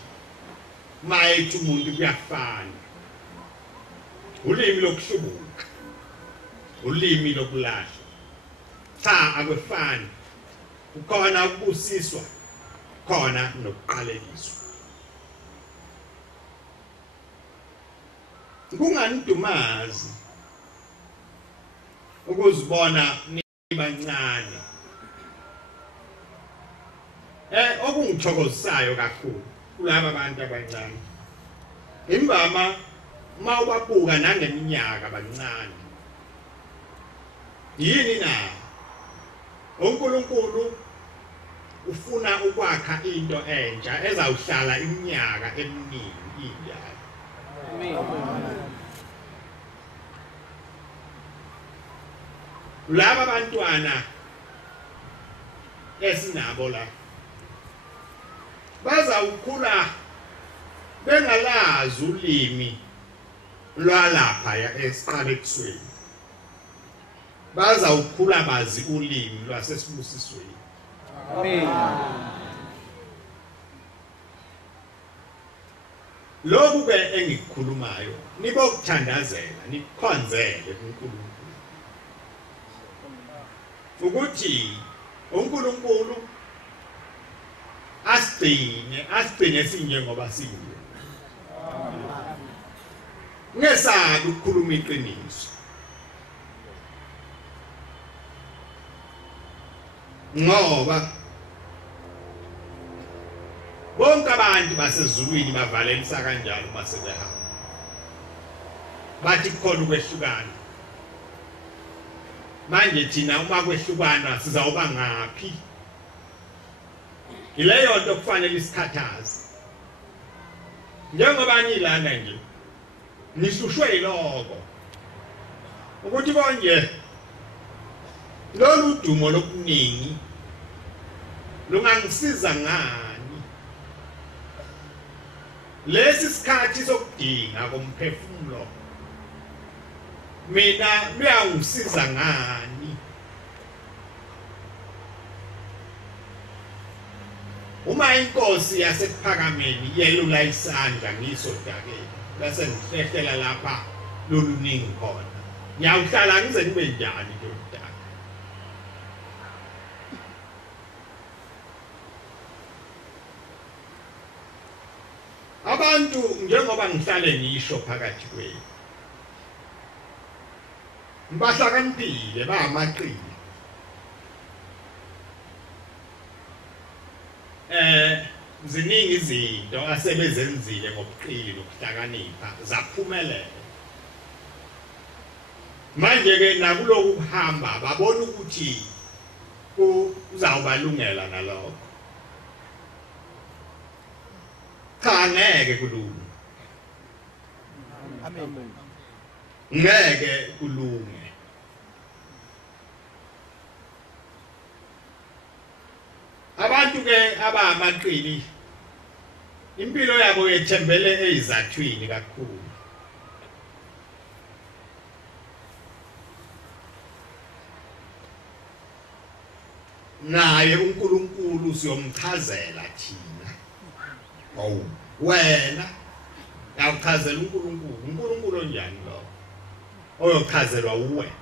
mayethi umuntu kuyafana ulimi lokuhlubuka ulimi lokulahla cha akwefani ukhona ukubusiswa khona nokuqalekiswa kunganidumazi ukuzibona nibancane okungithokozisayo kakhulu kulaba abantu abancane imbama mawubabuka nangeminyaka abancane yini na uNkulunkulu ufuna ukwakha into entsha ezawuhlala iminyaka eminingi injalo laba abantwana esinabo la bazawukhula bengalazi ulimi lwalapha esiqalekisweni bazawukhula bazi ulimi lwasesibusisweni amen lokhu ke engikukhulumayo nibokuthandazela nikhonzele kuNkulunkulu ukuthi uNkulunkulu asigcine sinjengoba singuye ngesabi ukukhuluma iqiniso ngoba bonke abantu basezulwini bavalelisa kanjalo mase behamba bathi kukhona ukwehlukana manje thina uma kwehlukana sizawuba ngaphi ileyo nto kufanele isikhathaze njengoba nilana nje nihlushwe iloko ukuthi konje lolu dumo lokuningi lungangisiza ngani lesi sikhathi sokudinga komphefumulo mina luyangisiza ngani uma inkosi yasekuphakameni yelula isandla ngisodakeni bese ngihlehlela lapha loluningi khona ngiyawuhlala ngize nibe njani ke udaka abantu njengoba ngihlale ngisho phakathi kwenu bahlakaniphile bamaqili ziningi izinto asebezenzile ngobuqili nokuhlakanipha zaphumelela manje ke nakuloku kuhamba babona ukuthi uzawubalungela nalokho cha ngeke kulunge amen ngeke kulunge abantu ke abamaqili impilo yabo yethembele ezizathwini kakhulu naye uNkulunkulu siyomchazela thina awu wena awuchazela uNkulunkulu onjani lo oyochazelwa uwe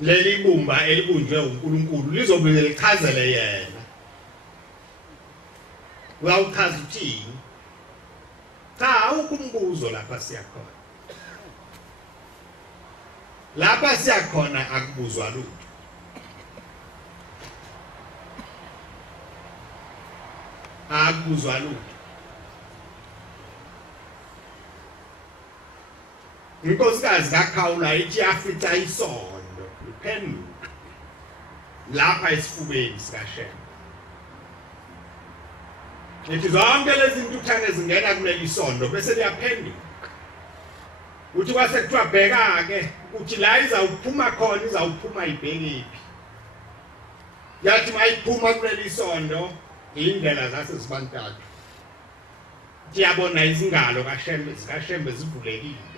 leli bumba elibunjwe uNkulunkulu lizobe lichazele yena uyawuchaza uthini cha ukumbuzo lapha siyakhona lapha siyakhona akubuzwa lutho akubuzwa lutho inkosikazi kaKhawula ithi yafitha isondo liphenduka lapha esifubeni sikaShembe ithi zonke lezi ntuthane zingena kuleli sondo bese liyaphenduka uthi kwase kuthiwa bheka ke uthi la izawuphuma khona izawuphuma ibhekephi yathi mayiphuma kuleli sondo indlela zasesibantathu siyabona izingalo kaShembe zivulekile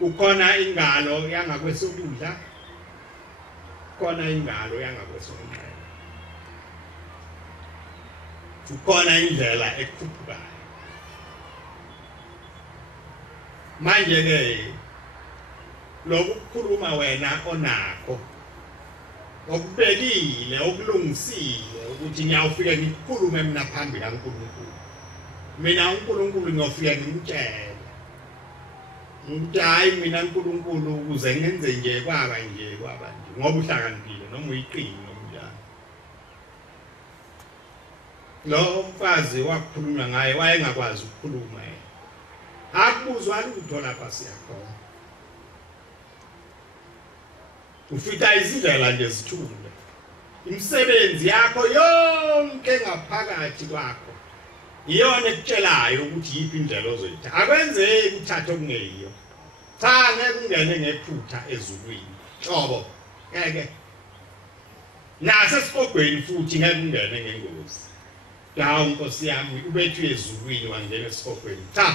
ukhona ingalo yangakwesokudla khona ingalo yangakwesonxele ukhona indlela ekhuphukayo manje ke lokukhuluma wena onakho okubekile okulungisile ukuthi ngiyawufika ngikhulume mina phambili kaNkulunkulu mina uNkulunkulu ngiyofika ngimtshele hayi mina uNkulunkulu ukuze ngenze nje kwaba nje ngoba uhlakaniphile noma uyiqini nomnjani lo mfazi wakhuluma ngaye wayengakwazi ukukhuluma yena akubuzwa lutho lapha siyakhona ufita izindlela nje zithule imisebenzi yakho yonke ngaphakathi kwakho iyona ekutshelayo ukuthi yipi indlela ozoyithatha akwenzeki uthathe okungeyiyo cha ngeke ungene ngephutha ezulwini xobo ngeke nasesiqogweni futhi ngeke ungene ngengozi dawu Nkosi yami ubethu ezulwini wangena esiqogweni cha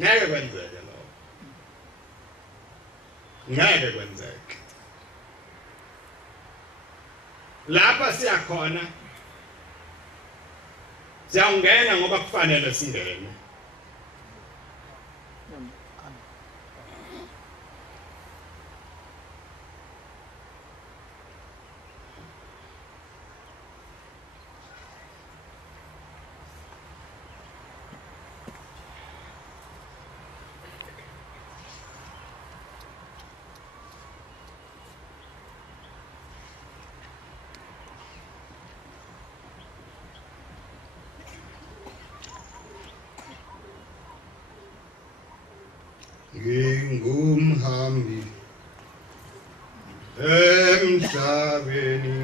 ngeke kwenzeke lokho ngeke kwenzeke lapha siyakhona Siyangena ngoba kufanele singene. Ngingumhambi emhlabeni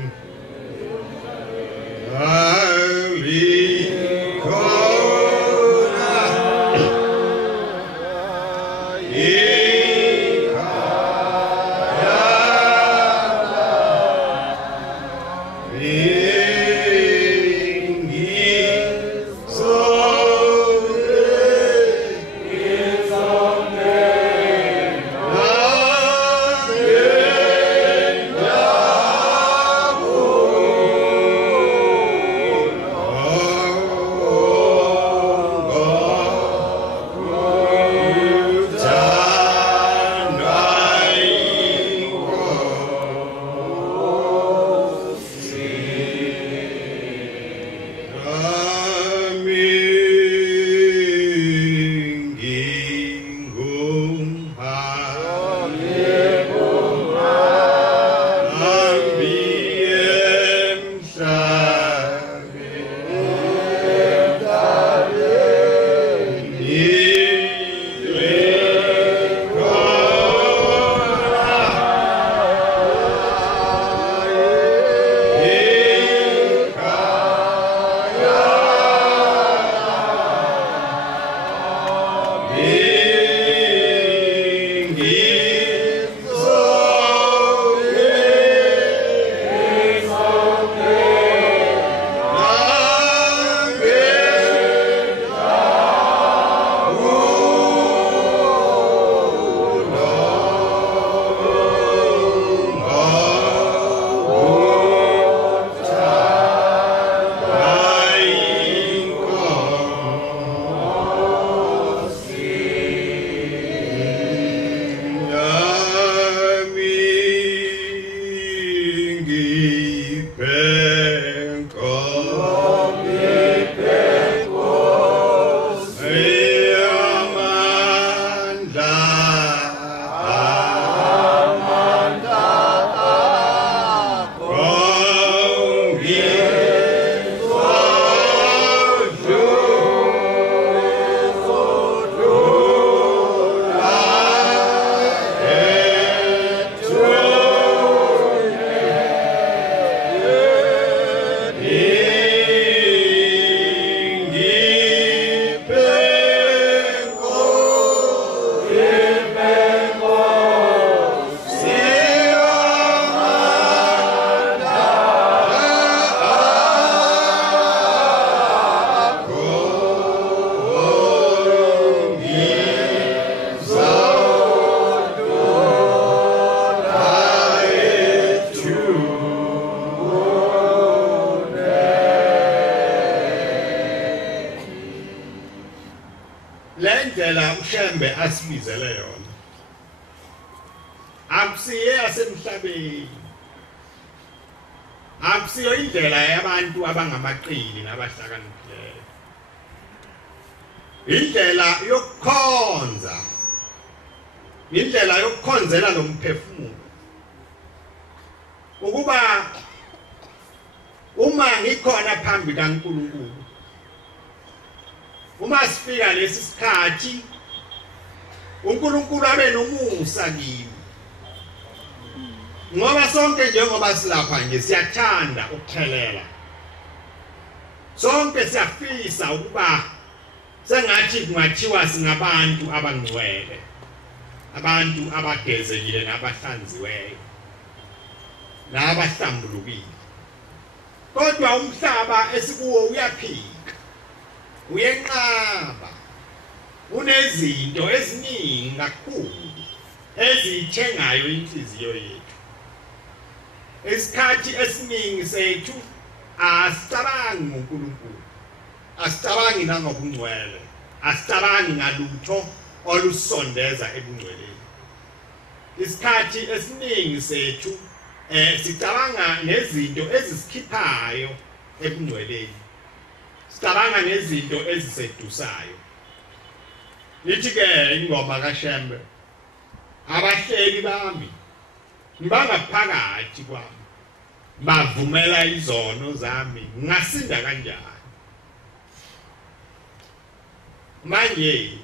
Lendlela uShembe asibizele yona akusiye yasemhlabeni, akusiyo indlela yabantu abangamaqili nabahlakaniphileyo, indlela yokukhonza, indlela yokukhonzela lomphefumulo, ukuba uma ngikhona phambi kaNkulunkulu, uma sifika lesi sikhathi uNkulunkulu abe nomusa kimi, ngoba sonke njengoba silapha nje siyathanda ukuphelela, sonke siyafisa ukuba sengathi kungathiwa singabantu abangcwele, abantu abagezekile nabahlanziweyo nabahlambulukile. Kodwa umhlaba esikuwo uyaphika, uyenqaba, unezinto eziningi kakhulu ezithengayo inhliziyo yethu. Isikhathi esiningi sethu asicabangi ngoNkulunkulu, asicabangi nangobungcwele asicabangi ngalutho olusondeza ebungcweleni isikhathi esiningi sethu sicabanga ngezinto ezisikhiphayo ebungcweleni sicabanga ngezinto ezisedusayo lithi ke ingoma kaShembe abahleli bami ngibangaphakathi kwami bavumela izono zami ngasinda kanjani manje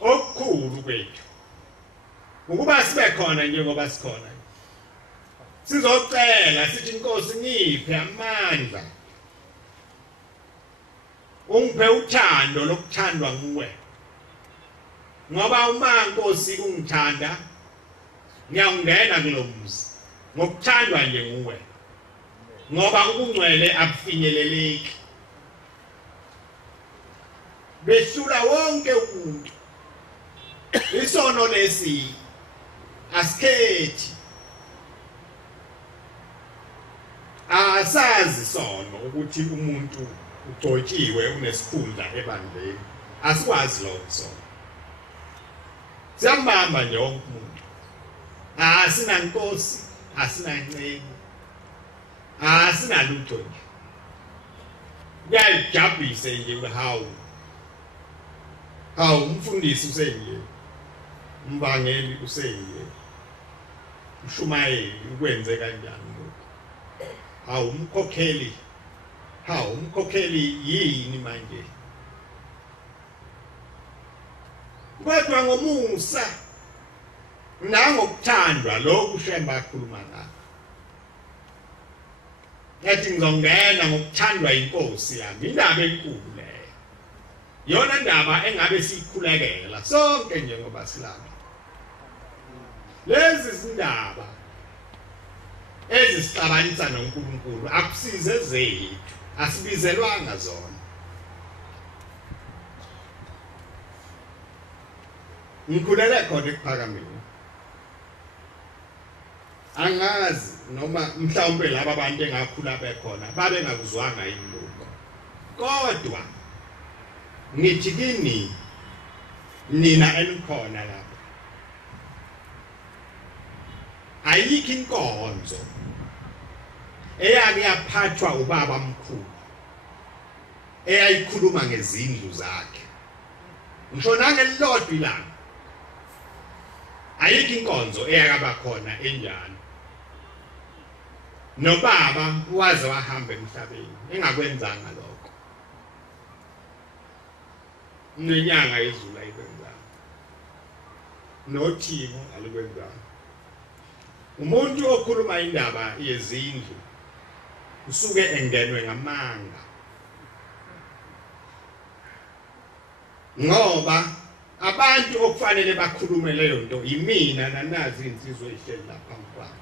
okukhulu kwethu ukuba sibe khona njengoba sikhona sizocela sithi inkosi ngiphe amandla ungiphe uthando lokuthandwa nguwe ngoba uma inkosi ungithanda ngiyangena kulomzi ngokuthandwa nje nguwe ngoba ubungcwele abufinyeleleki besula wonke umuntu isono lesi asikhethi asazi sono ukuthi umuntu ugcotshiwe unesikhundla ebandleni asikwazi lokho sono siyambamba nje wonke umuntu asina inkosi asina ncebo asina lutho nje kuyajabulisa nje hawu umfundisi usengiye umbangeli usengiye ushumayeli ukwenze kanjani hawu umkhokheli yini manje kodwa ngomusa nangokuthandwa lokhu uShembe akhuluma ngakho yathi ngizongena ngokuthandwa inkosi yami indaba enkulu leyo yona ndaba engabe siyikhulekela sonke njengoba silapha lezi zindaba ezisixabanisa noNkulunkulu akusize zethu asibizelwanga zona ngikhulele khona ekuphakameni angazi noma mhlawumbe laba abantu engakhula bekhona babe ngakuzwanga indaba kodwa ngithi kini nina enikhona lapha ayikho inkonzo eyake yaphathwa ubaba mkhulu eyayikhuluma ngezindlu zakhe ngisho nangelilodwa ilanga ayikho inkonzo eyakaba khona enjalo nobaba waze wahamba emhlabeni engakwenzanga lokho nenyanga yezulu ayikwenzanga nothimo alikwenzanga umuntu okhuluma indaba yezindlu usuke engenwe ngamanga ngoba abantu okufanele bakhulume leyo nto yimina nanazi insizwe ehleli lapha kwami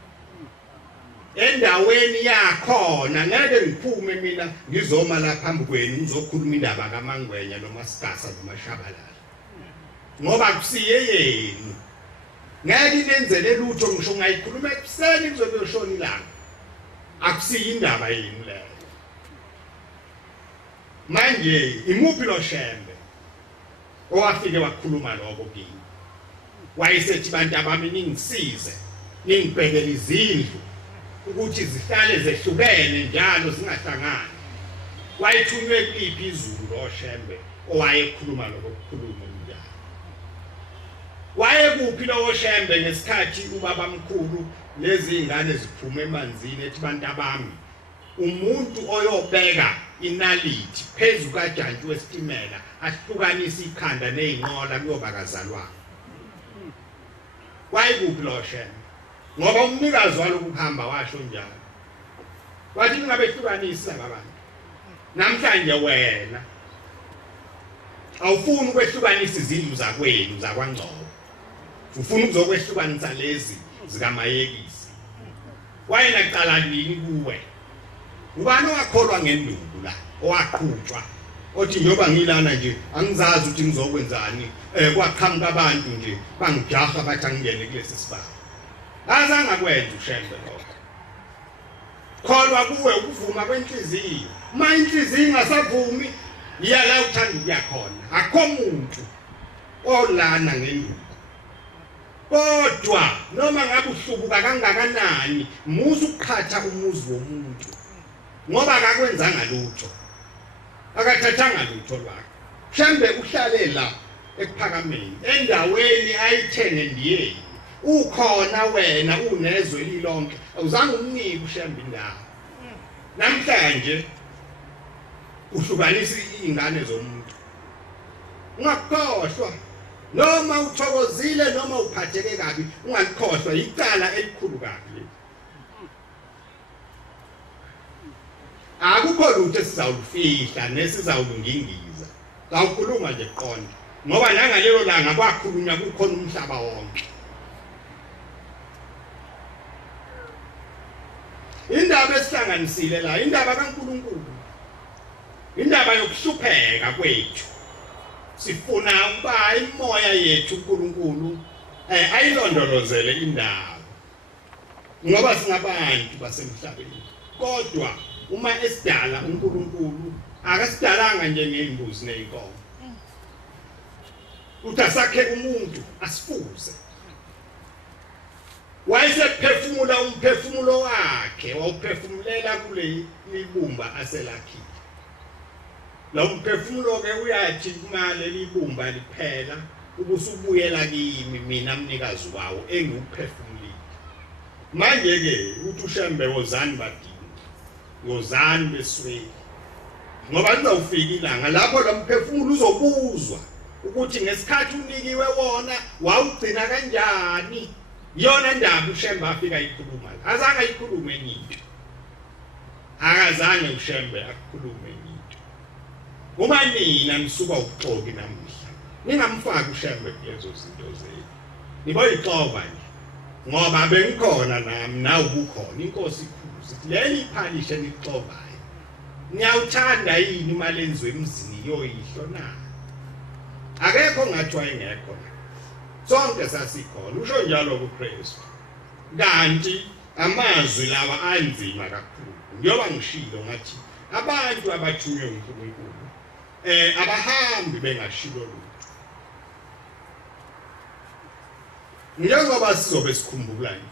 endaweni yakhona ngeke ngiphume mina ngizoma lapha phambi kwenu ngizokhuluma indaba kaMangwenya noma Sigasa noma Shabalala ngoba kusiye yenu ngeke nenzele lutho ngisho ngayikhuluma ekuseni kuzobe ushona ilanga akusiyi indaba yenu leyo manje imuphi lo Shembe owafike wakhuluma lokho kimi wayesethi bantu abami ningisize ningibhekele izindlu ukuthi zihlale zehlukene njalo zingahlangani wayethunywe kuphi izulu lo Shembe owayekhuluma lokho kukhuluma njalo wayekuphi lo Shembe ngesikhathi ubaba mkhulu lezi ingane ziphuma emanzini ethi bantu abami umuntu oyobeka inalithi phezulu kajantshi wesitimela ahlukanisa ikhanda nezinqola kuyoba kazalwana wayekuphi lo Shembe ngoba umnikazi walokuhamba washo njalo wathi ngabehlukanisa ngabantu namhlanje wena awufuni ukwehlukanisa izindlu zakwenu zakwaNgcobo ufuna ukuzokwehlukanisa lezi zikaMayekisi wayena qala nini kuwe ubani wakholwa ngenduku la owaqhutshwa othi njoba ngilana nje angizazi ukuthi ngizokwenzani kwaqhamuka abantu nje bangijaha bathi angene kulesi sibaba azange akwenza uShembe lokho ukukholwa kuwe ukuvuma kwenhliziyo uma inhliziyo ingasavumi iyala uthanda ukuyakhona akho umuntu olana ngenduku kodwa noma ngabe uhlubuka kangakanani musu ukukhatha umuzi womuntu ngoba akakwenzanga lutho akathathanga lutho lwakhe Shembe uhlale la ekuphakameni endaweni ayithene ndiyeni ukhona wena unezwe lilonke awuzange umnike uShembe indawo namhlanje uhlukanisa izingane zomuntu ungakhohlwa noma uthokozile noma uphatheke kabi ungakhohlwa icala elikhulu kabi akukho lutho esizawufihla nesizawulungingiza awukhuluma nje qonda ngoba nangalelo langa kwakhulunywa kukhona umhlaba wonke indaba esihlanganisile la indaba kaNkulunkulu indaba yokuhlupheka kwethu sifuna ukuba imoya yethu uNkulunkulu ayilondolozele indaba ngoba singabantu basemhlabeni kodwa uma esidala uNkulunkulu akasidalanga njengembuzi neinkomo utasakhe umuntu asifuze wayesephefumula umphefumulo wakhe wawuphefumulela kule libumba aselakhile lo mphefumulo ke uyathi kuma leli ibumba liphela ubusubuyela kimi mina mnikazi wawo engiuphefumulile manje ke uthi uShembe wozani badini wozani besweli ngoba lizofika ilanga lapho lo mphefumulo uzobuzwa ukuthi ngesikhathi unikiwe wona wawugcina kanjani yona indaba uShembe afika ikhuluma azange ayikhulume enye into akazange uShembe akukhulume enye into uma nina nisuka ukuxoki namuhla ningamfaki uShembe kulezo zinto zenu niboyixoba nje ngoba bengikhona nami nawe ubukhona inkosi ikhulu sithi leli iphalishe nixobayo niyawuthanda yini uma lenziwe emzini yoyihlo na akekho ngathi wayengekho sonke sasikhona usho njalo kuKristu kanti amazwi lawa anzima kakhulu njengoba ngishilo ngathi abantu abathunywe uNkulunkulu abahambi bengashilo lutho njengoba sizobe sikhumbula nje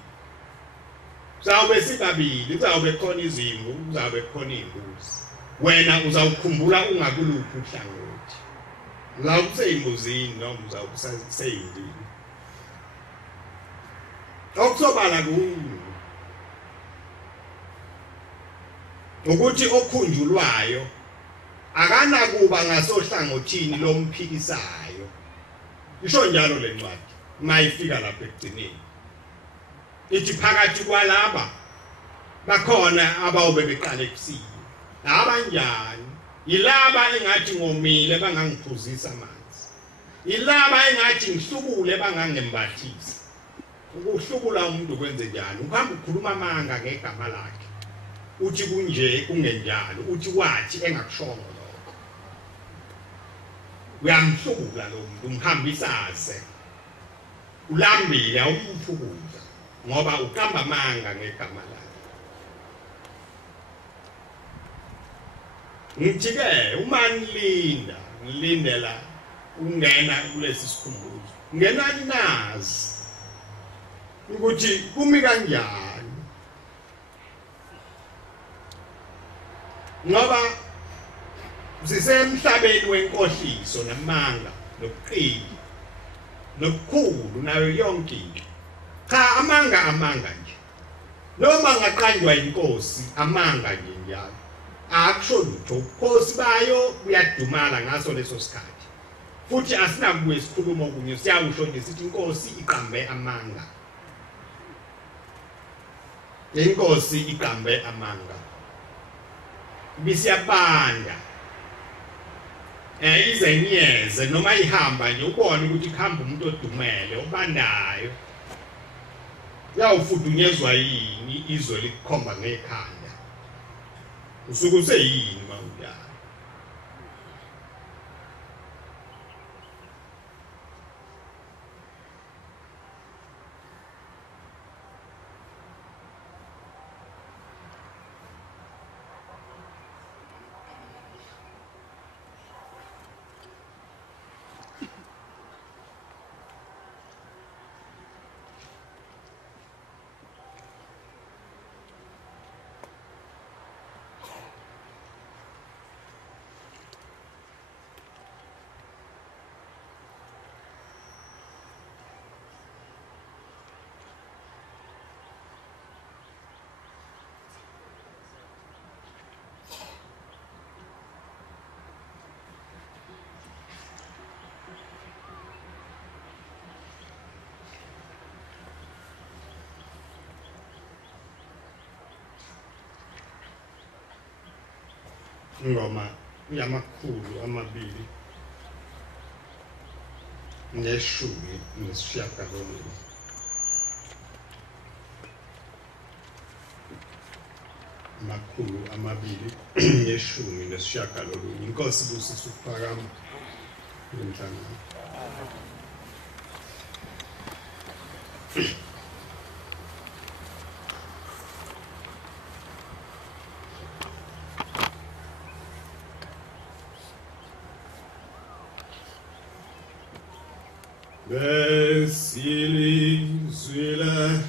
zawube sibabili zawube khona izimvu zawube khona imbuzi wena uzawukhumbula ungakuluphi uhlangothi la useyimuzini noma uzawuseyindini okusobala kuyo ukuthi okhunjulwayo akanakuba ngasohlangothini lomphikisayo isho njalo lencwadi mayifika lapha ekugcineni ithi phakathi kwalaba bakhona abawube beqala ekusini abanjani yilaba engathi ngomile bangangiphuzisa amanzi yilaba engathi ngihlubule bangangembathisa ukuhlubula umuntu kwenze njalo uhamba ukhuluma amanga ngegama lakhe uthi kunje kungenjalo uthi wathi engakushongo lokho uyamhlubula lo muntu umhambisaze ulambile awumphukula ngoba ukamba amanga ngegama lakhe ngithi ke uma nilindela ungena kulesi sikhumbuzo ngenani nazi ukuthi kumi kanjani ngoba sisemhlabeni wenkohliso namanga nobuqili nobukhulu nayo yonke into cha amanga nje noma ngaqanjwa inkosi amanga nje njalo akusho lutho ubukhosi bayo buyadumala ngaso leso sikhathi futhi asinakubuye sikhuluma okunye siyawusho nje sithi inkosi iqambe amanga inkosi iqambe amanga bisiyabanda izenyeze noma ihamba nje ubone ukuthi ikhamba umuntu odumele obandayo yawufudunyezwa yini izwe likukhomba ngekhanda usuku useyini mawuya ingoma yamakhulu amabili neshumi nesishiyagalolunye. Amakhulu amabili neshumi nesishiyagalolunye. Inkosi busise ukuphakama emhlangano. Besilizwile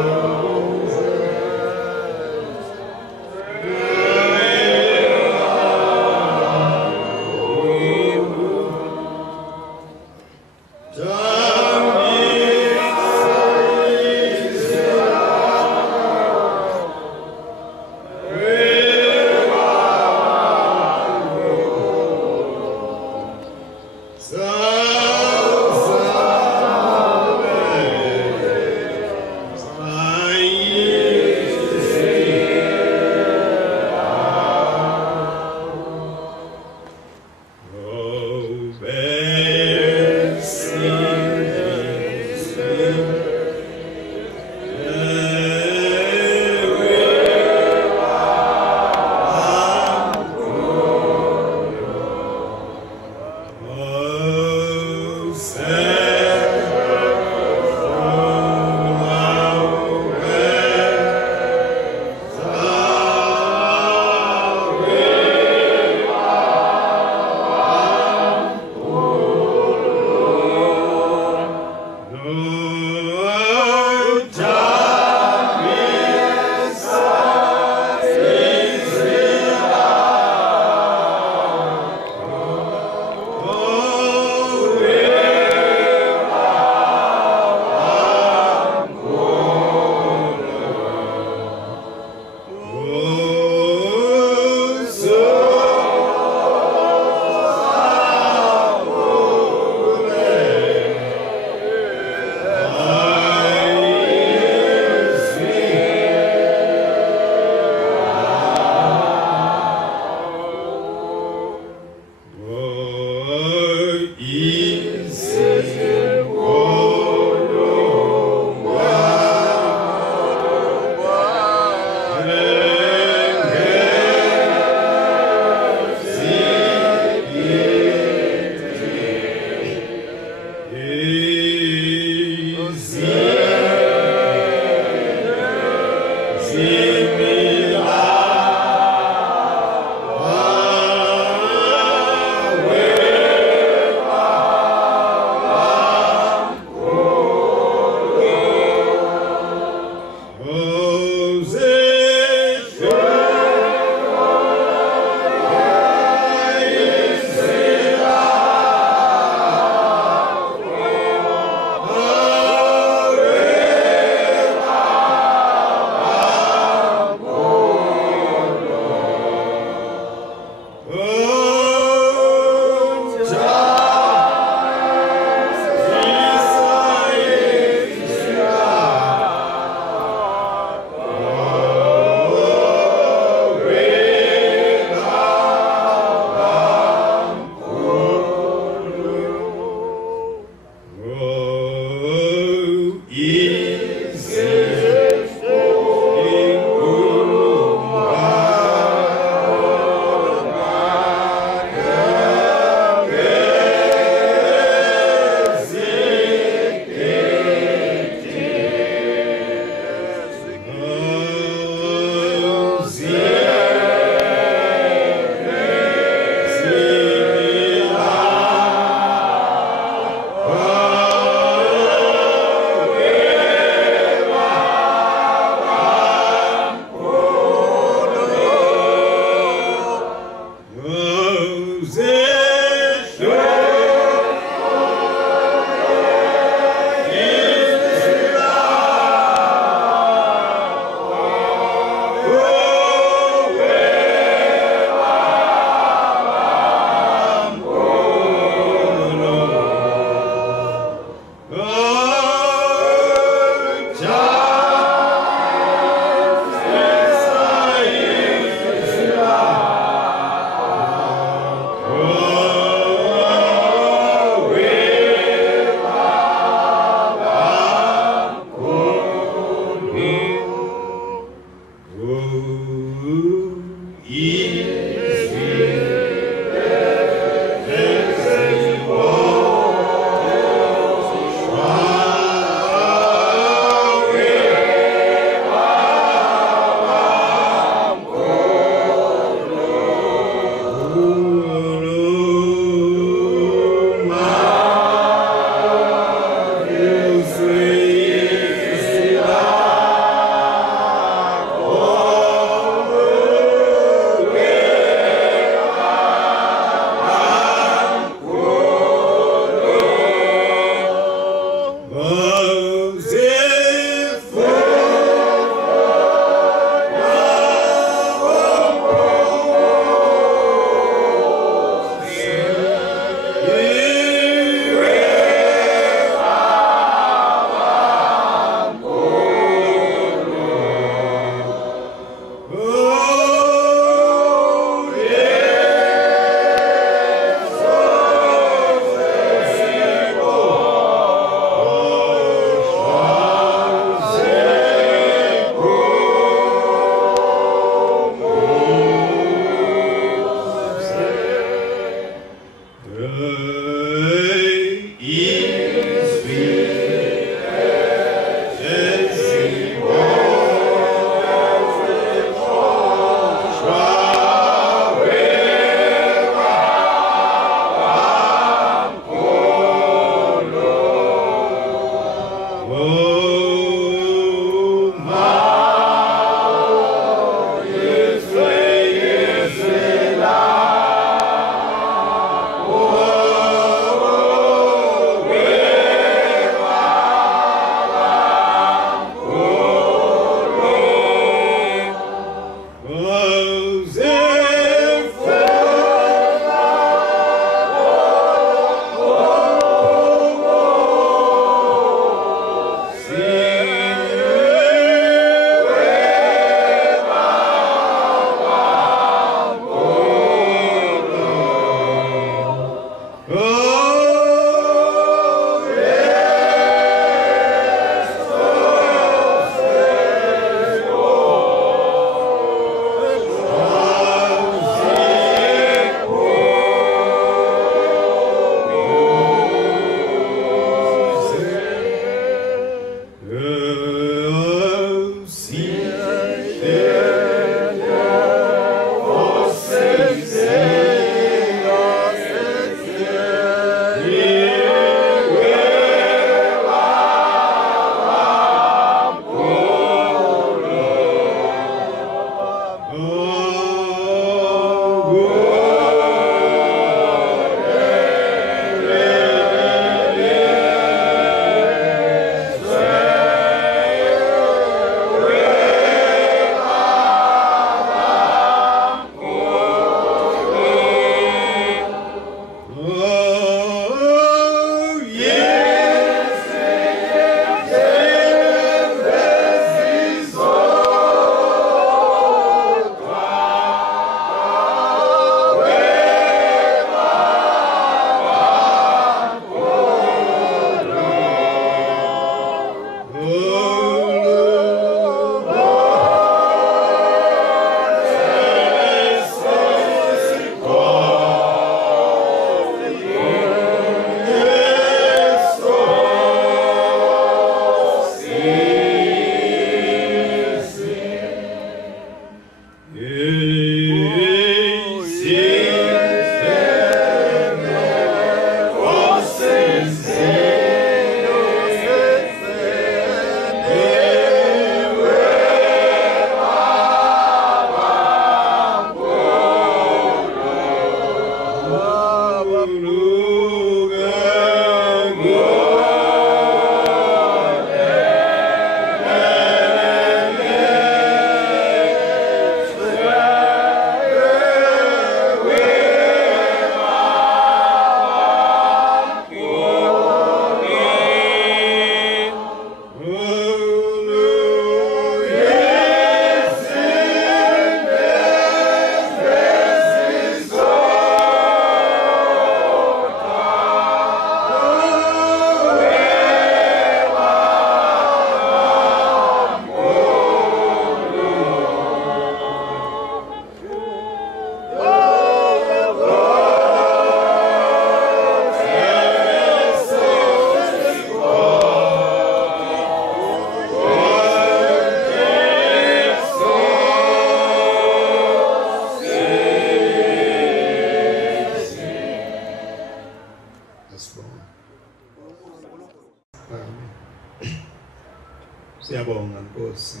Siyabonga Nkosi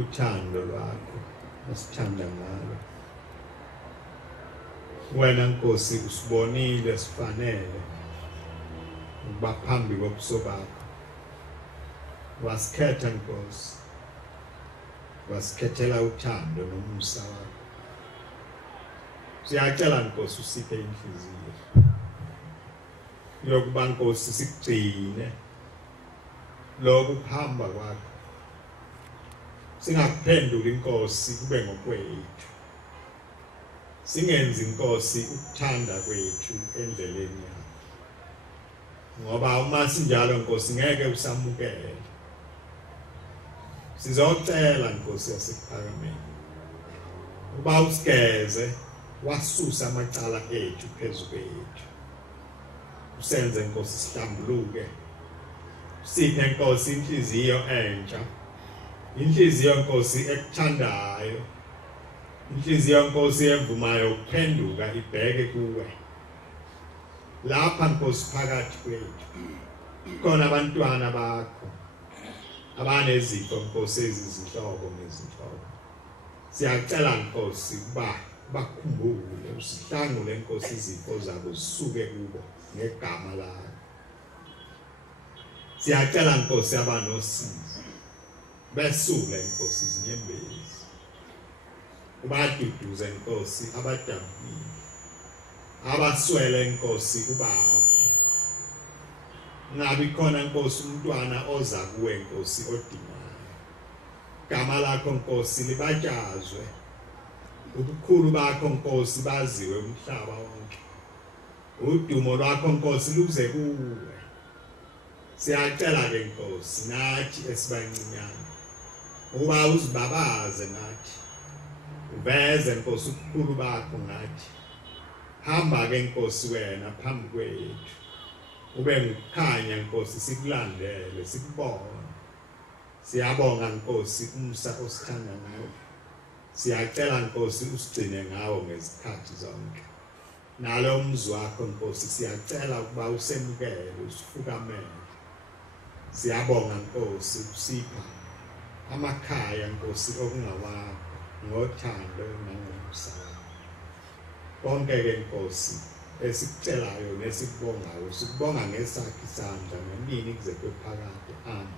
uthando lwakho osithanda ngalo. Wena Nkosi usibonile sifanele ukuba phambi kobuso bakho. Wasikhetha Nkosi, wasikhethela uthando nomusa wakho. Siyacela Nkosi usiphe inhliziyo yokuba Nkosi sikugcine lokho kuhamba kwakho, singakuphenduli Nkosi kube ngokwethu, singenzi Nkosi ukuthanda kwethu endleleni yakho, ngoba uma sinjalo Nkosi ngeke usamukele. Sizocela Nkosi yasePhakameni uba usigeze wasusa amacala ethu phezulu kwethu usenze inkosi sihlambuluke siphe inkosi inhliziyo entsha inhliziyo inkosi ekuthandayo inhliziyo inkosi evumayo ukuphenduka ibheke kuwe lapha inkosi phakathi kwethu khona abantwana bakho abanezifo inkosi ezizinhlobo nezinhlobo siyacela inkosi kuba bakhumbule usihlangule inkosi izifo zabo zisuke kubo ngegama lakho siyacela inkosi abanosizi besule inkosi izinyembezi ubaduduze inkosi abadambile abaswele inkosi kubaba ngabe khona inkosi umntwana oza kuwe inkosi odingayo gama lakho inkosi libatshazwe ubukhulu bakho inkosi baziwe umhlaba wonke udumo lwakho inkosi luze kuwe siyacela ke inkosi nathi esibancinyane uba uzibabaze nathi uveze inkosi ubukhulu bakho nathi hamba ke inkosi wena phambi kwethu ube ngukhanya inkosi sikulandele sikubone siyabonga inkosi umsa osithanda ngawo siyacela inkosi usigcine ngawo ngezikhathi zonke nalo umzi wakho inkosi siyacela ukuba usemukele usifukamele siyabonga inkosi usipha amakhaya inkosi okungawakho ngothando nangomsamo konke ke inkosi esikucelayo nesikubongayo sikubonga ngesakhi isandla nemini kuze kwephakade amen.